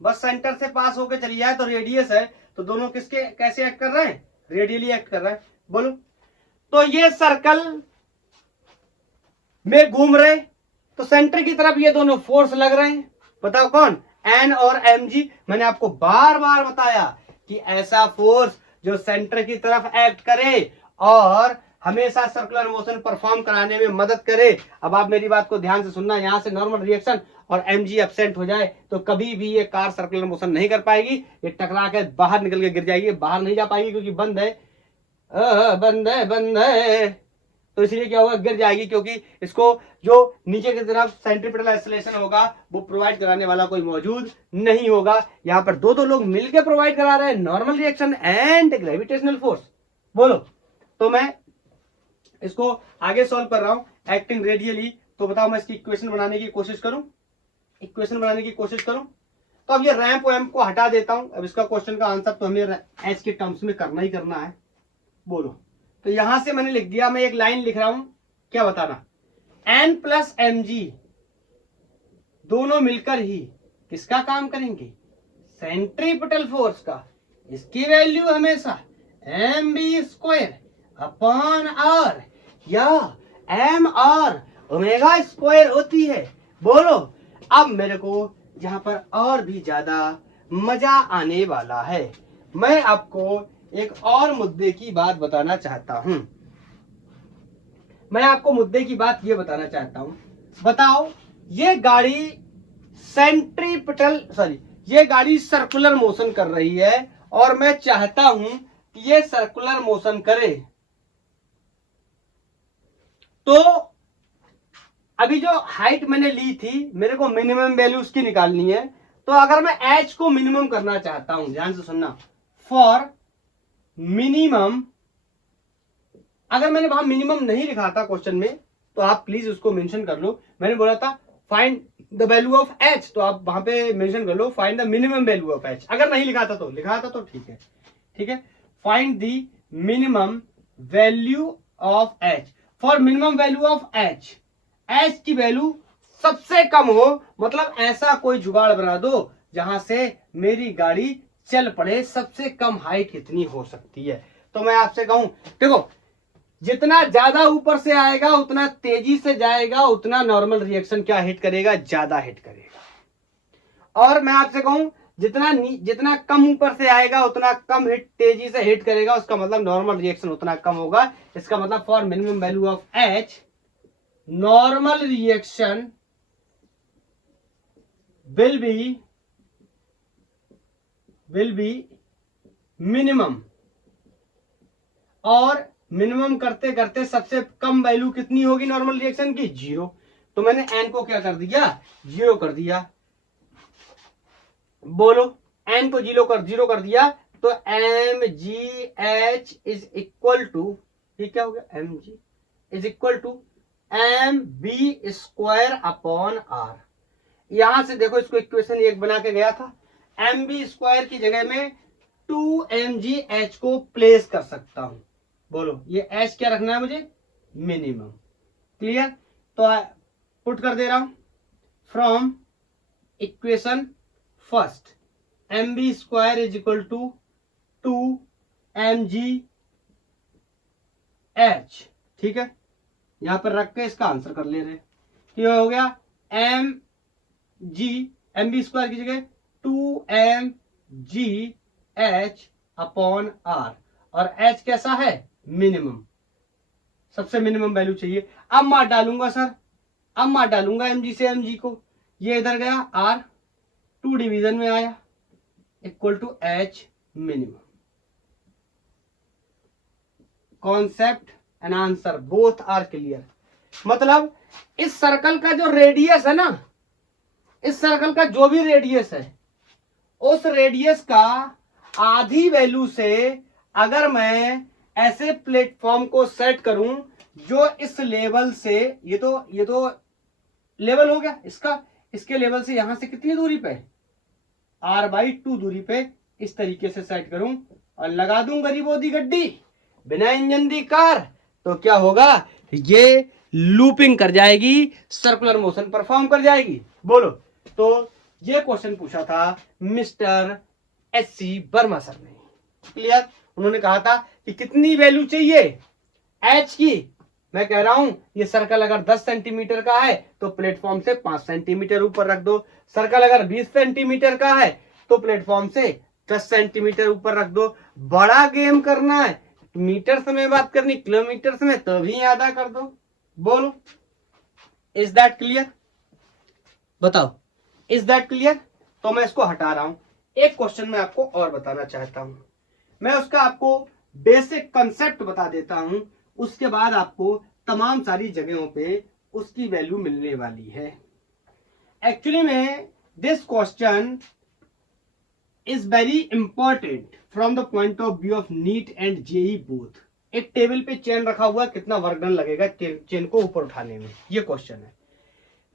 बस सेंटर से पास होकर चली जाए तो रेडियस है, तो दोनों किसके कैसे एक्ट कर रहे हैं, रेडियली एक्ट कर रहा है। बोलो, तो ये सर्कल में घूम रहे तो सेंटर की तरफ ये दोनों फोर्स लग रहे हैं। बताओ कौन, एन और mg। मैंने आपको बार बार बताया कि ऐसा फोर्स जो सेंटर की तरफ एक्ट करे और हमेशा सर्कुलर मोशन परफॉर्म कराने में मदद करे। अब आप मेरी बात को ध्यान से सुनना, यहां से नॉर्मल रिएक्शन और mg एब्सेंट हो जाए तो कभी भी ये कार सर्कुलर मोशन नहीं कर पाएगी, ये टकरा के बाहर निकल के गिर जाएगी, बाहर नहीं जा पाएगी क्योंकि बंद है, बंद है तो इसलिए क्या होगा, गिर जाएगी, क्योंकि इसको जो नीचे की तरफ सेंट्रीपिटल एक्सेलरेशन होगा वो प्रोवाइड कराने वाला कोई मौजूद नहीं होगा। यहाँ पर दो लोग मिलकर प्रोवाइड करा रहे हैं, normal reaction and gravitational force. बोलो, तो मैं इसको आगे सॉल्व कर रहा हूं एक्टिंग रेडियली। तो बताओ मैं इसकी इक्वेशन बनाने की कोशिश करूं, तो अब ये रैंप वैम्प को हटा देता हूं। अब इसका क्वेश्चन का आंसर तो हमें एच के टर्म्स में करना ही करना है। बोलो, तो यहां से मैंने लिख दिया, मैं एक लाइन लिख रहा हूं, क्या बताना, एन प्लस एम जी दोनों मिलकर ही किसका काम करेंगे, सेंट्रीपिटल फोर्स का। इसकी वैल्यू हमेशा m B square upon are या एम आर ओमेगा स्क्वायर होती है। बोलो, अब मेरे को यहां पर और भी ज्यादा मजा आने वाला है। मैं आपको एक और मुद्दे की बात बताना चाहता हूं। बताओ, ये गाड़ी सर्कुलर मोशन कर रही है और मैं चाहता हूं कि ये सर्कुलर मोशन करे। तो अभी जो हाइट मैंने ली थी, मेरे को मिनिमम वैल्यू उसकी निकालनी है। तो अगर मैं एच को मिनिमम करना चाहता हूं, ध्यान से सुनना, फॉर मिनिमम, अगर मैंने वहां मिनिमम नहीं लिखा था क्वेश्चन में तो आप प्लीज उसको मेंशन कर लो। मैंने बोला था find the value of H, तो आप वहां पे मेंशन कर लो find the minimum value of H. अगर नहीं लिखा था तो ठीक है। Find the minimum value of H. For minimum value of H, H की वैल्यू सबसे कम हो, मतलब ऐसा कोई जुगाड़ बना दो जहां से मेरी गाड़ी चल पड़े। सबसे कम हाइट कितनी हो सकती है? तो मैं आपसे कहूं, देखो, जितना ज्यादा ऊपर से आएगा उतना तेजी से जाएगा, उतना नॉर्मल रिएक्शन क्या हिट करेगा, ज्यादा हिट करेगा। और मैं आपसे कहूं, जितना कम ऊपर से आएगा उतना कम तेजी से हिट करेगा, उसका मतलब नॉर्मल रिएक्शन उतना कम होगा। इसका मतलब for minimum value of H, normal reaction will be minimum. और मिनिमम करते करते सबसे कम वैल्यू कितनी होगी नॉर्मल रिएक्शन की, 0। तो मैंने एन को क्या कर दिया, 0 कर दिया। बोलो, एन को 0 कर दिया, तो M ji H is equal to, ये क्या हो गया, M G is equal to M B square upon R. यहां से देखो, इसको इक्वेशन 1 बना के गया था, एम बी स्क्वायर की जगह में 2mgh को प्लेस कर सकता हूं। बोलो, ये h क्या रखना है मुझे, मिनिमम। क्लियर? तो पुट कर दे रहा हूं, from equation first, M B square is equal to 2mgh। ठीक है, यहां पर रख के इसका आंसर कर ले रहे। ये हो गया एम बी स्क्वायर की जगह 2mgh अपॉन आर, और h कैसा है, मिनिमम, सबसे मिनिमम वैल्यू चाहिए। अब मार डालूंगा सर, mg से mg को, ये इधर गया, r 2 डिवीजन में आया, equal to h minimum. Concept and answer both are clear. मतलब इस सर्कल का जो रेडियस है ना, इस सर्कल का जो भी रेडियस है, उस रेडियस का आधी वैल्यू से अगर मैं ऐसे प्लेटफॉर्म को सेट करूं जो इस लेवल से, ये तो लेवल हो गया इसका, इसके लेवल से यहां से कितनी दूरी पे, r/2 दूरी पे, इस तरीके से सेट करूं और लगा दूं गरीबों दी गड्डी, बिना इंजन दी कार, तो क्या होगा, ये लूपिंग कर जाएगी, सर्कुलर मोशन परफॉर्म कर जाएगी। बोलो, तो ये क्वेश्चन पूछा था मिस्टर एससी वर्मा सर ने। क्लियर? उन्होंने कहा था कि कितनी वैल्यू चाहिए एच की। मैं कह रहा हूं, ये सर्कल अगर 10 सेंटीमीटर का है तो प्लेटफॉर्म से 5 सेंटीमीटर ऊपर रख दो। सर्कल अगर 20 सेंटीमीटर का है तो प्लेटफॉर्म से 10 सेंटीमीटर ऊपर रख दो। बड़ा गेम करना है, मीटर में बात करनी, किलोमीटर में, तो भी आधा कर दो। बोलो, इज दैट क्लियर? बताओ, इज दैट क्लियर? तो मैं इसको हटा रहा हूं। एक क्वेश्चन मैं आपको और बताना चाहता हूं, मैं उसका आपको बेसिक कंसेप्ट बता देता हूं, उसके बाद आपको तमाम सारी जगहों पे उसकी वैल्यू मिलने वाली है। एक्चुअली में this question is very important from the point of view of NEET and JEE both. एक टेबल पे चेन रखा हुआ, कितना वर्क डन लगेगा चेन को ऊपर उठाने में, ये क्वेश्चन है।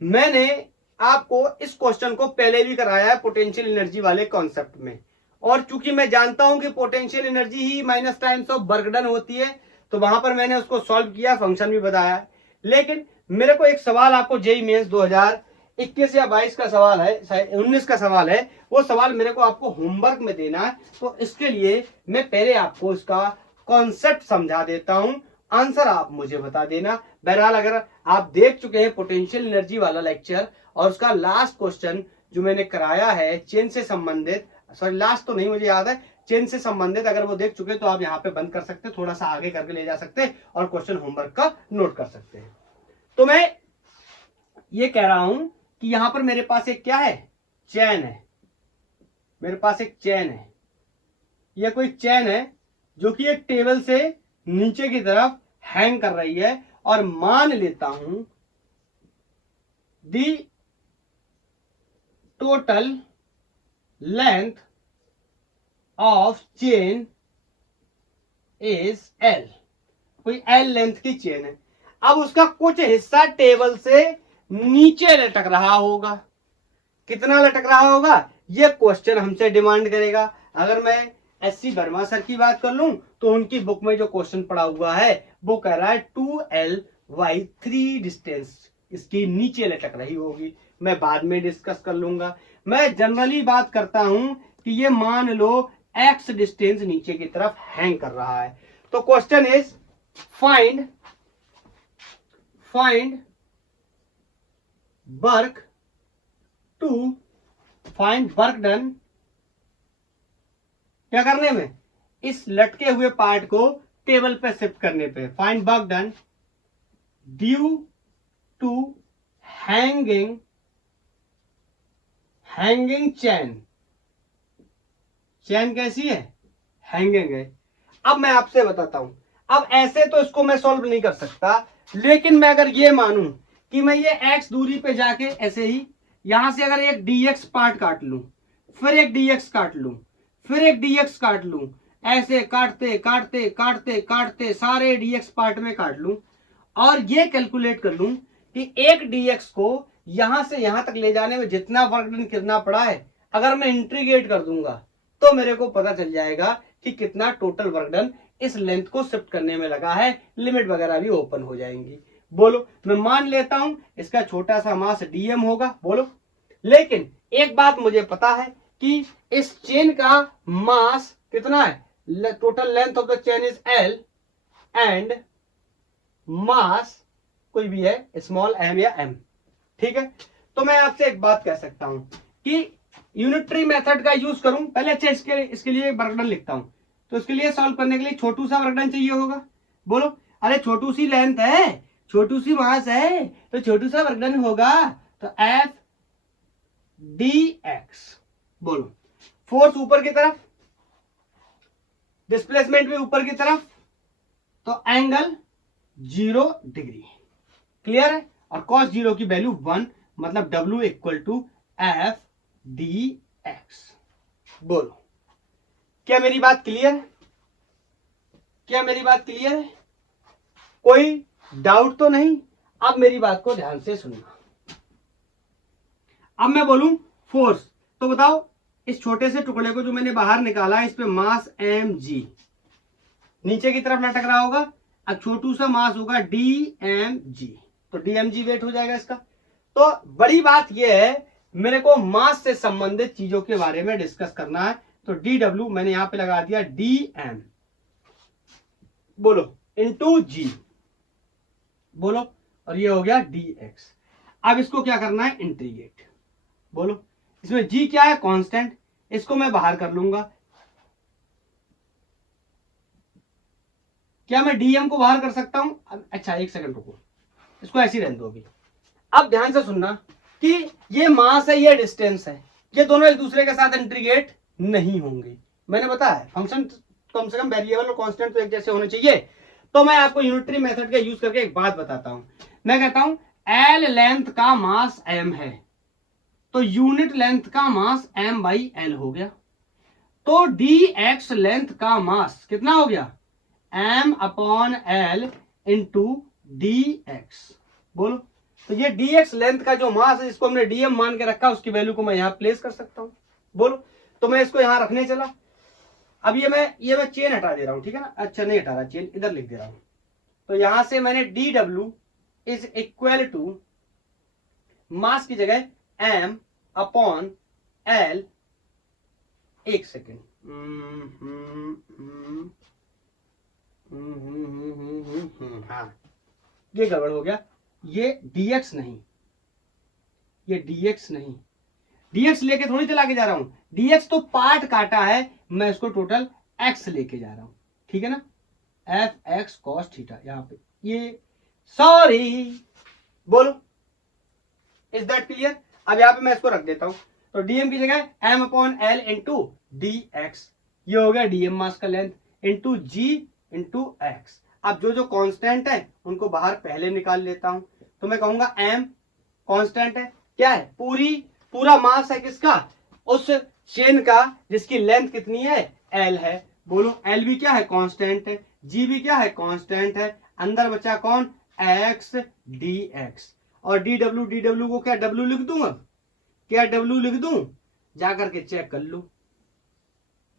मैंने आपको इस क्वेश्चन को पहले भी कराया है पोटेंशियल एनर्जी वाले कॉन्सेप्ट में, और चूंकि मैं जानता हूं कि potential energy he minus times of work done होती है, तो वहां पर मैंने उसको सॉल्व किया, फंक्शन भी बताया। लेकिन मेरे को एक सवाल आपको जेईई मेंस 2021 या 22 का सवाल है, 19 का सवाल है, वो सवाल मेरे को आपको होमवर्क में देना है। तो इसके लिए मैं पहले आपको इसका कॉन्सेप्ट समझा देता हूं, आंसर आप मुझे बता देना। बहरहाल अगर आप देख चुके हैं पोटेंशियल एनर्जी वाला लेक्चर और उसका लास्ट क्वेश्चन जो मैंने कराया है चेन से संबंधित, सॉरी लास्ट तो नहीं मुझे याद है, चेन से संबंधित, अगर वो देख चुके तो आप यहाँ पे बंद कर सकते, थोड़ा सा आगे करके ले जा सकते और क्वेश्चन होमवर्क का नोट कर सकते हैं। तो मैं ये कह रहा हूं कि यहां पर मेरे पास एक क्या है, चैन है, मेरे पास एक चैन है, यह कोई चैन है जो कि एक टेबल से नीचे की तरफ हैंग कर रही है, और मान लेता हूं दी total length of chain is L। कोई L लेंथ की चेन है। अब उसका कुछ हिस्सा टेबल से नीचे लटक रहा होगा। कितना लटक रहा होगा, यह क्वेश्चन हमसे डिमांड करेगा। अगर मैं एससी वर्मा सर की बात कर लूं तो उनकी बुक में जो क्वेश्चन पड़ा हुआ है वो कह रहा है 2L/3 डिस्टेंस इसकी नीचे लटक रही होगी। मैं बाद में डिस्कस कर लूंगा। मैं जनरली बात करता हूं कि ये मान लो x डिस्टेंस नीचे की तरफ हैंग कर रहा है। तो question is find work done. क्या करने में, इस लटके हुए पार्ट को टेबल पे शिफ्ट करने पे। Find work done due to hanging chain. Chain कैसी है, हैंगिंग है। अब मैं आपसे बताता हूं, अब ऐसे तो इसको मैं सॉल्व नहीं कर सकता, लेकिन मैं अगर ये मानूं कि मैं ये x दूरी पे जाके ऐसे ही यहां से अगर एक dx पार्ट काट लूं, फिर एक dx काट लूं, फिर एक dx काट लूं, ऐसे काटते काटते काटते काटते सारे dx पार्ट में काट लूं, और ये कैलकुलेट कर लूं कि एक dx को यहां से यहां तक ले जाने में जितना वर्क डन कितना पड़ा है, अगर मैं इंटीग्रेट कर दूंगा तो मेरे को पता चल जाएगा कि कितना टोटल वर्क डन इस लेंथ को शिफ्ट करने में लगा है। लिमिट वगैरह भी ओपन हो जाएंगी। बोलो, मैं मान लेता हूं इसका छोटा सा मास dm होगा। बोलो, लेकिन एक बात मुझे पता है कि इस चेन का मास कितना है, total length of the chain is L and mass कोई भी है, स्मॉल m या m। ठीक है, तो मैं आपसे एक बात कह सकता हूं कि यूनिटरी मेथड का यूज करूं। पहले अच्छा इसके लिए वर्क डन लिखता हूं। तो इसके लिए सॉल्व करने के लिए छोटू सा वर्क डन चाहिए होगा। बोलो, अरे छोटू सी लेंथ है, छोटू सी मास है, तो छोटू सा वर्क डन होगा, तो F dx। बोलो, फोर्स ऊपर की तरफ, डिस्प्लेसमेंट भी ऊपर की तरफ, तो एंगल 0 डिग्री। क्लियर है, और cos 0 की वैल्यू 1, मतलब W = F dx। बोलो, क्या मेरी बात क्लियर है, क्या मेरी बात क्लियर है, कोई डाउट तो नहीं। अब मेरी बात को ध्यान से सुनना। अब मैं बोलूं फोर्स, तो बताओ इस छोटे से टुकड़े को जो मैंने बाहर निकाला है, इस पे मास mg नीचे की तरफ लटक रहा होगा। अब छोटू सा मास होगा dmg, तो dmg वेट हो जाएगा इसका। तो बड़ी बात यह है, मेरे को मास से संबंधित चीजों के बारे में डिस्कस करना है, तो dw मैंने यहां पे लगा दिया dm, बोलो, इंटू g। बोलो, और ये हो गया dx। अब इसको क्या करना है, इंटीग्रेट। बोलो, इसमें g क्या है, कांस्टेंट, इसको मैं बाहर कर लूंगा। क्या मैं dm को बाहर कर सकता हूं? अच्छा एक सेकंड रुको, इसको ऐसे ही रहने दो अभी। अब ध्यान से सुनना कि ये मास है, ये डिस्टेंस है, ये दोनों एक दूसरे के साथ इंटीग्रेट नहीं होंगे। मैंने बताया फंक्शन कम से कम वेरिएबल और कांस्टेंट तो एक जैसे होने चाहिए, तो मैं आपको यूनिटरी मेथड का यूज करके एक बात बताता हूं। मैं कहता हूं एल लेंथ का मास एम है, तो यूनिट लेंथ का मास एम बाई एल हो गया। तो डी एक्स लेंथ का मास कितना हो गया, M upon L into D X. बोलो, तो ये डी एक्स लेंथ का जो मास है, जिसको हमने डीएम मान के रखा, उसकी वैल्यू को मैं यहां प्लेस कर सकता हूं। बोलो, तो मैं इसको यहां रखने चला। अब ये मैं चेन हटा दे रहा हूं, ठीक है ना। अच्छा, नहीं हटा रहा, चेन इधर लिख दे रहा हूं। तो यहां से मैंने D W is equal to mass की जगह एम अपॉन एल, एक सेकेंड, हाँ ये गड़बड़ हो गया। ये dx नहीं, ये dx नहीं, dx लेके थोड़ी चला के जा रहा हूं। dx तो पार्ट काटा है, मैं इसको टोटल x लेके जा रहा हूं, ठीक है ना। एफ एक्स कॉस थीटा, यहां पे ये, सॉरी, बोलो, इज दैट क्लियर। अब यहां पे मैं इसको रख देता हूं। तो डीएम की जगह m upon L into D x, ये हो गया डीएम मास का length, into G into X. अब जो जो कांस्टेंट है उनको बाहर पहले निकाल लेता हूं। तो मैं कहूंगा m कांस्टेंट है, क्या है, पूरा मास है किसका, उस चेन का जिसकी लेंथ कितनी है, l है। बोलो, l भी क्या है, कांस्टेंट है, g भी क्या है, कांस्टेंट है। अंदर बचा कौन, x dx, और dw को क्या w लिख दूं, अब क्या w लिख दूं, जाकर के चेक कर लो।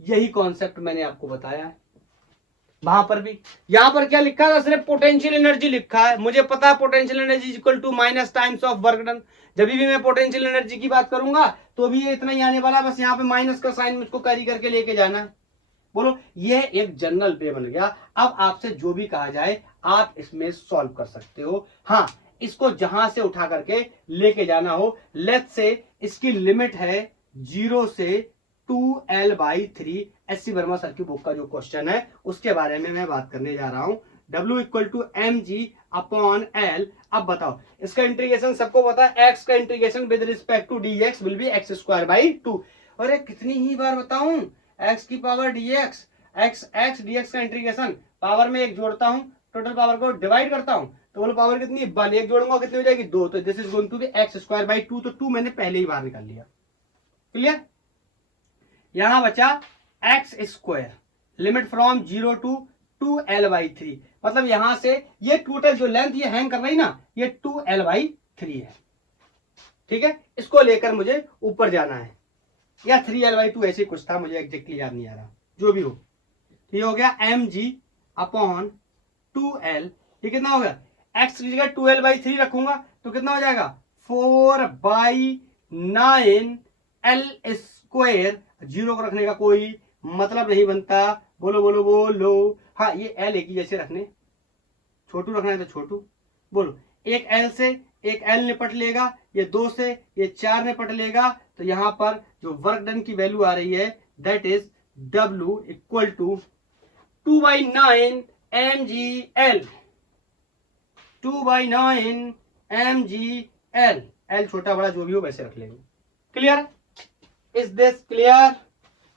यही कॉन्सेप्ट मैंने आपको बताया है। वहां पर भी, यहां पर क्या लिखा था, सिर्फ पोटेंशियल एनर्जी लिखा है। मुझे पता है potential energy equal to minus times of work done. जब भी मैं पोटेंशियल एनर्जी की बात करूंगा तो भी ये इतना ही आने वाला, बस यहाँ पे माइनस का साइन मुझको कैरी करके लेके जाना है। बोलो, ये एक जनरल पे बन गया। अब आपसे जो भी कहा जाए आप इसमें सॉल्व कर सकते हो। हाँ, इसको जहां से उठा करके लेके जाना हो, लेट्स से इसकी लिमिट है 0 से 2l/3, एससी वर्मा सर की बुक का जो क्वेश्चन है उसके बारे में मैं बात करने जा रहा हूं। W equal to M G upon L. अब बताओ, इसका इंटीग्रेशन सबको पता है, x का integration with respect to dx will be x²/2। अरे कितनी ही बार बताऊं, x की पावर dx, x dx का इंटीग्रेशन, पावर में एक जोड़ता हूं, टोटल पावर को डिवाइड करता हूं, तो बोलो पावर कितनी, 1, एक जोड़ूंगा कितनी हो जाएगी, 2। तो this is going to be x²/2। तो 2 मैंने पहले ही बाहर निकाल लिया, क्लियर। यहां बचा x², limit from 0 to 2l/3, मतलब यहां से ये टोटल जो लेंथ ये हैंग कर रही ना, ये 2l/3 है, ठीक है। इसको लेकर मुझे ऊपर जाना है, या 3l/2 ऐसे कुछ था, मुझे एग्जैक्टली याद नहीं आ रहा, जो भी हो। तो ये हो गया mg अपॉन 2l, ये कितना हो गया, x की जगह 2l/3 रखूंगा तो कितना हो जाएगा, 4/9l²। 0 को रखने का कोई मतलब नहीं बनता। बोलो बोलो बोलो, हाँ ये l एक ही जैसे रखने, छोटू रखना है तो छोटू। बोलो, एक l से एक l निपट लेगा, ये 2 से ये 4 निपट लेगा। तो यहां पर जो वर्क डन की वैल्यू आ रही है that is W equal to 2/9 mgl, 2/9 mgl। l छोटा बड़ा जो भी हो वैसे रख लेंगे, क्लियर। Is this clear.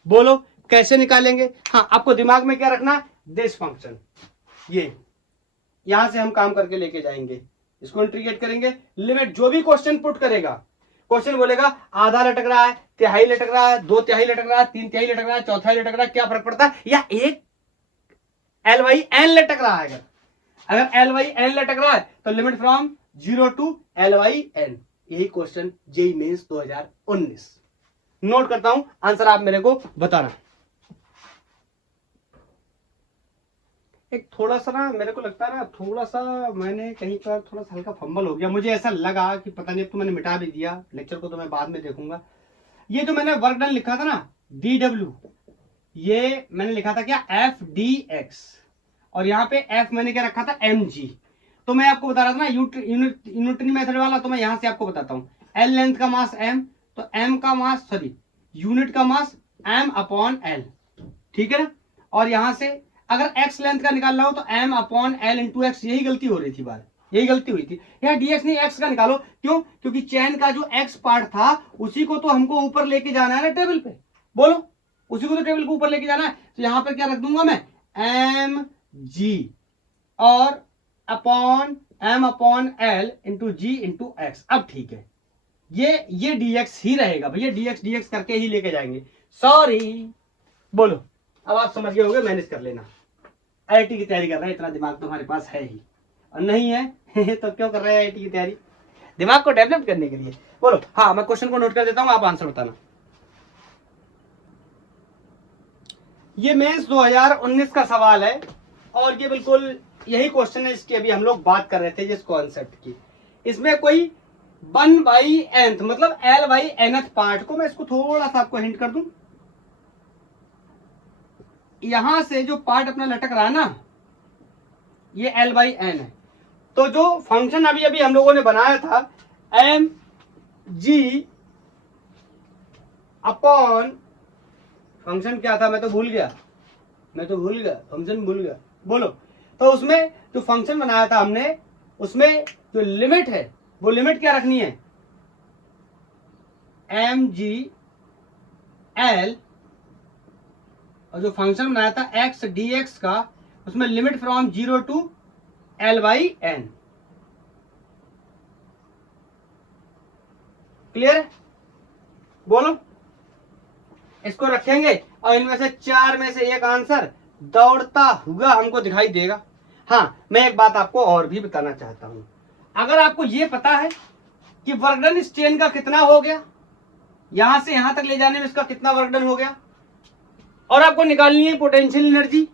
बोलो कैसे निकालेंगे। हाँ, आपको दिमाग में क्या रखना, दिस फंक्शन, ये यहां से हम काम करके लेके जाएंगे, इसको इंटीग्रेट करेंगे। लिमिट जो भी क्वेश्चन पुट करेगा, क्वेश्चन बोलेगा आधा लटक रहा है, तिहाई लटक रहा है, 2 तिहाई लटक रहा है, 3 तिहाई लटक रहा है, 1/4 लटक रहा है, क्या फर्क पड़ता है, या एक l/n लटक रहा है। अगर l/n लटक रहा है तो लिमिट फ्रॉम 0 टू l/n। यही क्वेश्चन जेईई मेंस 2019। नोट करता हूं, आंसर आप मेरे को बताना। एक थोड़ा सा ना, मेरे को लगता है ना, थोड़ा सा मैंने कहीं पर थोड़ा सा हल्का फंबल हो गया, मुझे ऐसा लगा कि पता नहीं, तो मैंने मिटा भी दिया, लेक्चर को तो मैं बाद में देखूंगा। ये जो मैंने वर्क डन लिखा था ना dw, ये मैंने लिखा था क्या, f/dx, और यहाँ पे f मैंने क्या रखा था, mg। तो मैं आपको बता रहा था ना यूनिटरी मेथड वाला, तो मैं यहां से आपको बताता हूँ। l लेंथ का मास m, तो m का मास, सॉरी यूनिट का मास m अपॉन l, ठीक है ना। और यहां से अगर x लेंथ का निकाल रहा हो तो m upon l into x, यही गलती हो रही थी बार, यही गलती हुई थी। यहाँ dx नहीं, x का निकालो, क्यों, क्योंकि चैन का जो x पार्ट था उसी को तो हमको ऊपर लेके जाना है ना टेबल पे। बोलो, उसी को तो टेबल को ऊपर लेके जाना है। तो यहां पर क्या रख दूंगा मैं, mg और upon m upon l into G into X. अब ठीक है, ये dx ही रहेगा भैया, dx करके ही लेके जाएंगे। सॉरी, बोलो, अब आप समझ गए होंगे, मैनेज कर लेना। आईआईटी की तैयारी कर रहे हैं, इतना दिमाग तुम्हारे पास है ही, और नहीं है तो क्यों कर रहे हैं आईआईटी की तैयारी? दिमाग को डेवलप करने के लिए। बोलो, हाँ मैं क्वेश्चन को नोट कर देता हूं, आप आंसर बताना। ये मेंस 2019 का सवाल है, और ये बिल्कुल यही क्वेश्चन है जिसकी अभी हम लोग बात कर रहे थे, जिस कॉन्सेप्ट की। इसमें कोई 1/nth मतलब l/nth पार्ट को, मैं इसको थोड़ा सा आपको हिंट कर दूं, यहां से जो पार्ट अपना लटक रहा है ना, ये l/n है। तो जो फंक्शन अभी अभी हम लोगों ने बनाया था mg अपॉन, फंक्शन क्या था मैं तो भूल गया, फंक्शन भूल गया। बोलो, तो उसमें जो फंक्शन बनाया था हमने, उसमें जो लिमिट है वो लिमिट क्या रखनी है, mg l, और जो फंक्शन बनाया था x dx का, उसमें limit from 0 to l/n। Clear है? बोलो, इसको रखेंगे और इनमें से 4 में से एक आंसर दौड़ता हुआ हमको दिखाई देगा। हाँ, मैं एक बात आपको और भी बताना चाहता हूं, अगर आपको ये पता है कि वर्क डन इस चेन का कितना हो गया, यहां से यहां तक ले जाने में इसका कितना वर्क डन हो गया, और आपको निकालनी है पोटेंशियल एनर्जी,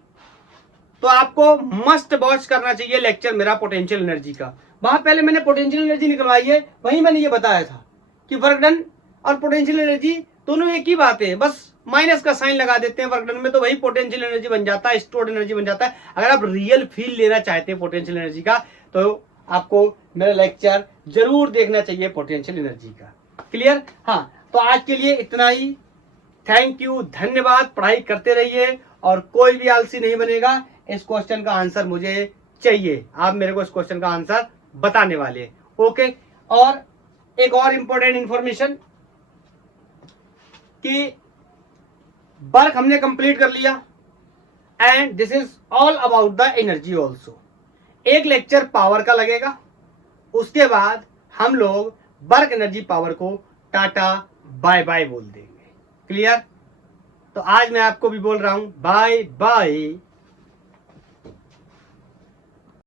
तो आपको मस्ट वॉच करना चाहिए लेक्चर मेरा पोटेंशियल एनर्जी का। वहां पहले मैंने पोटेंशियल एनर्जी निकलवाई है, वहीं मैंने ये बताया था कि वर्क डन और पोटेंशियल एनर्जी दोनों एक ही बात है, बस माइनस का साइन लगा देते हैं वर्क डन में, तो वही पोटेंशियल एनर्जी बन जाता है, स्टोर्ड एनर्जी बन जाता है। अगर आप रियल फील लेना चाहते हैं पोटेंशियल एनर्जी का, तो आपको मेरा लेक्चर जरूर देखना चाहिए पोटेंशियल एनर्जी का। क्लियर? हाँ, तो आज के लिए इतना ही। थैंक यू, धन्यवाद। पढ़ाई करते रहिए और कोई भी आलसी नहीं बनेगा। इस क्वेश्चन का आंसर मुझे चाहिए, आप मेरे को इस क्वेश्चन का आंसर बताने वाले। ओके, और एक और इंपॉर्टेंट इंफॉर्मेशन कि वर्क हमने कंप्लीट कर लिया, and this is all about the energy also. एक लेक्चर पावर का लगेगा, उसके बाद हम लोग वर्क एनर्जी पावर को टाटा बाय बाय बोल देंगे। क्लियर? तो आज मैं आपको भी बोल रहा हूं बाय बाय।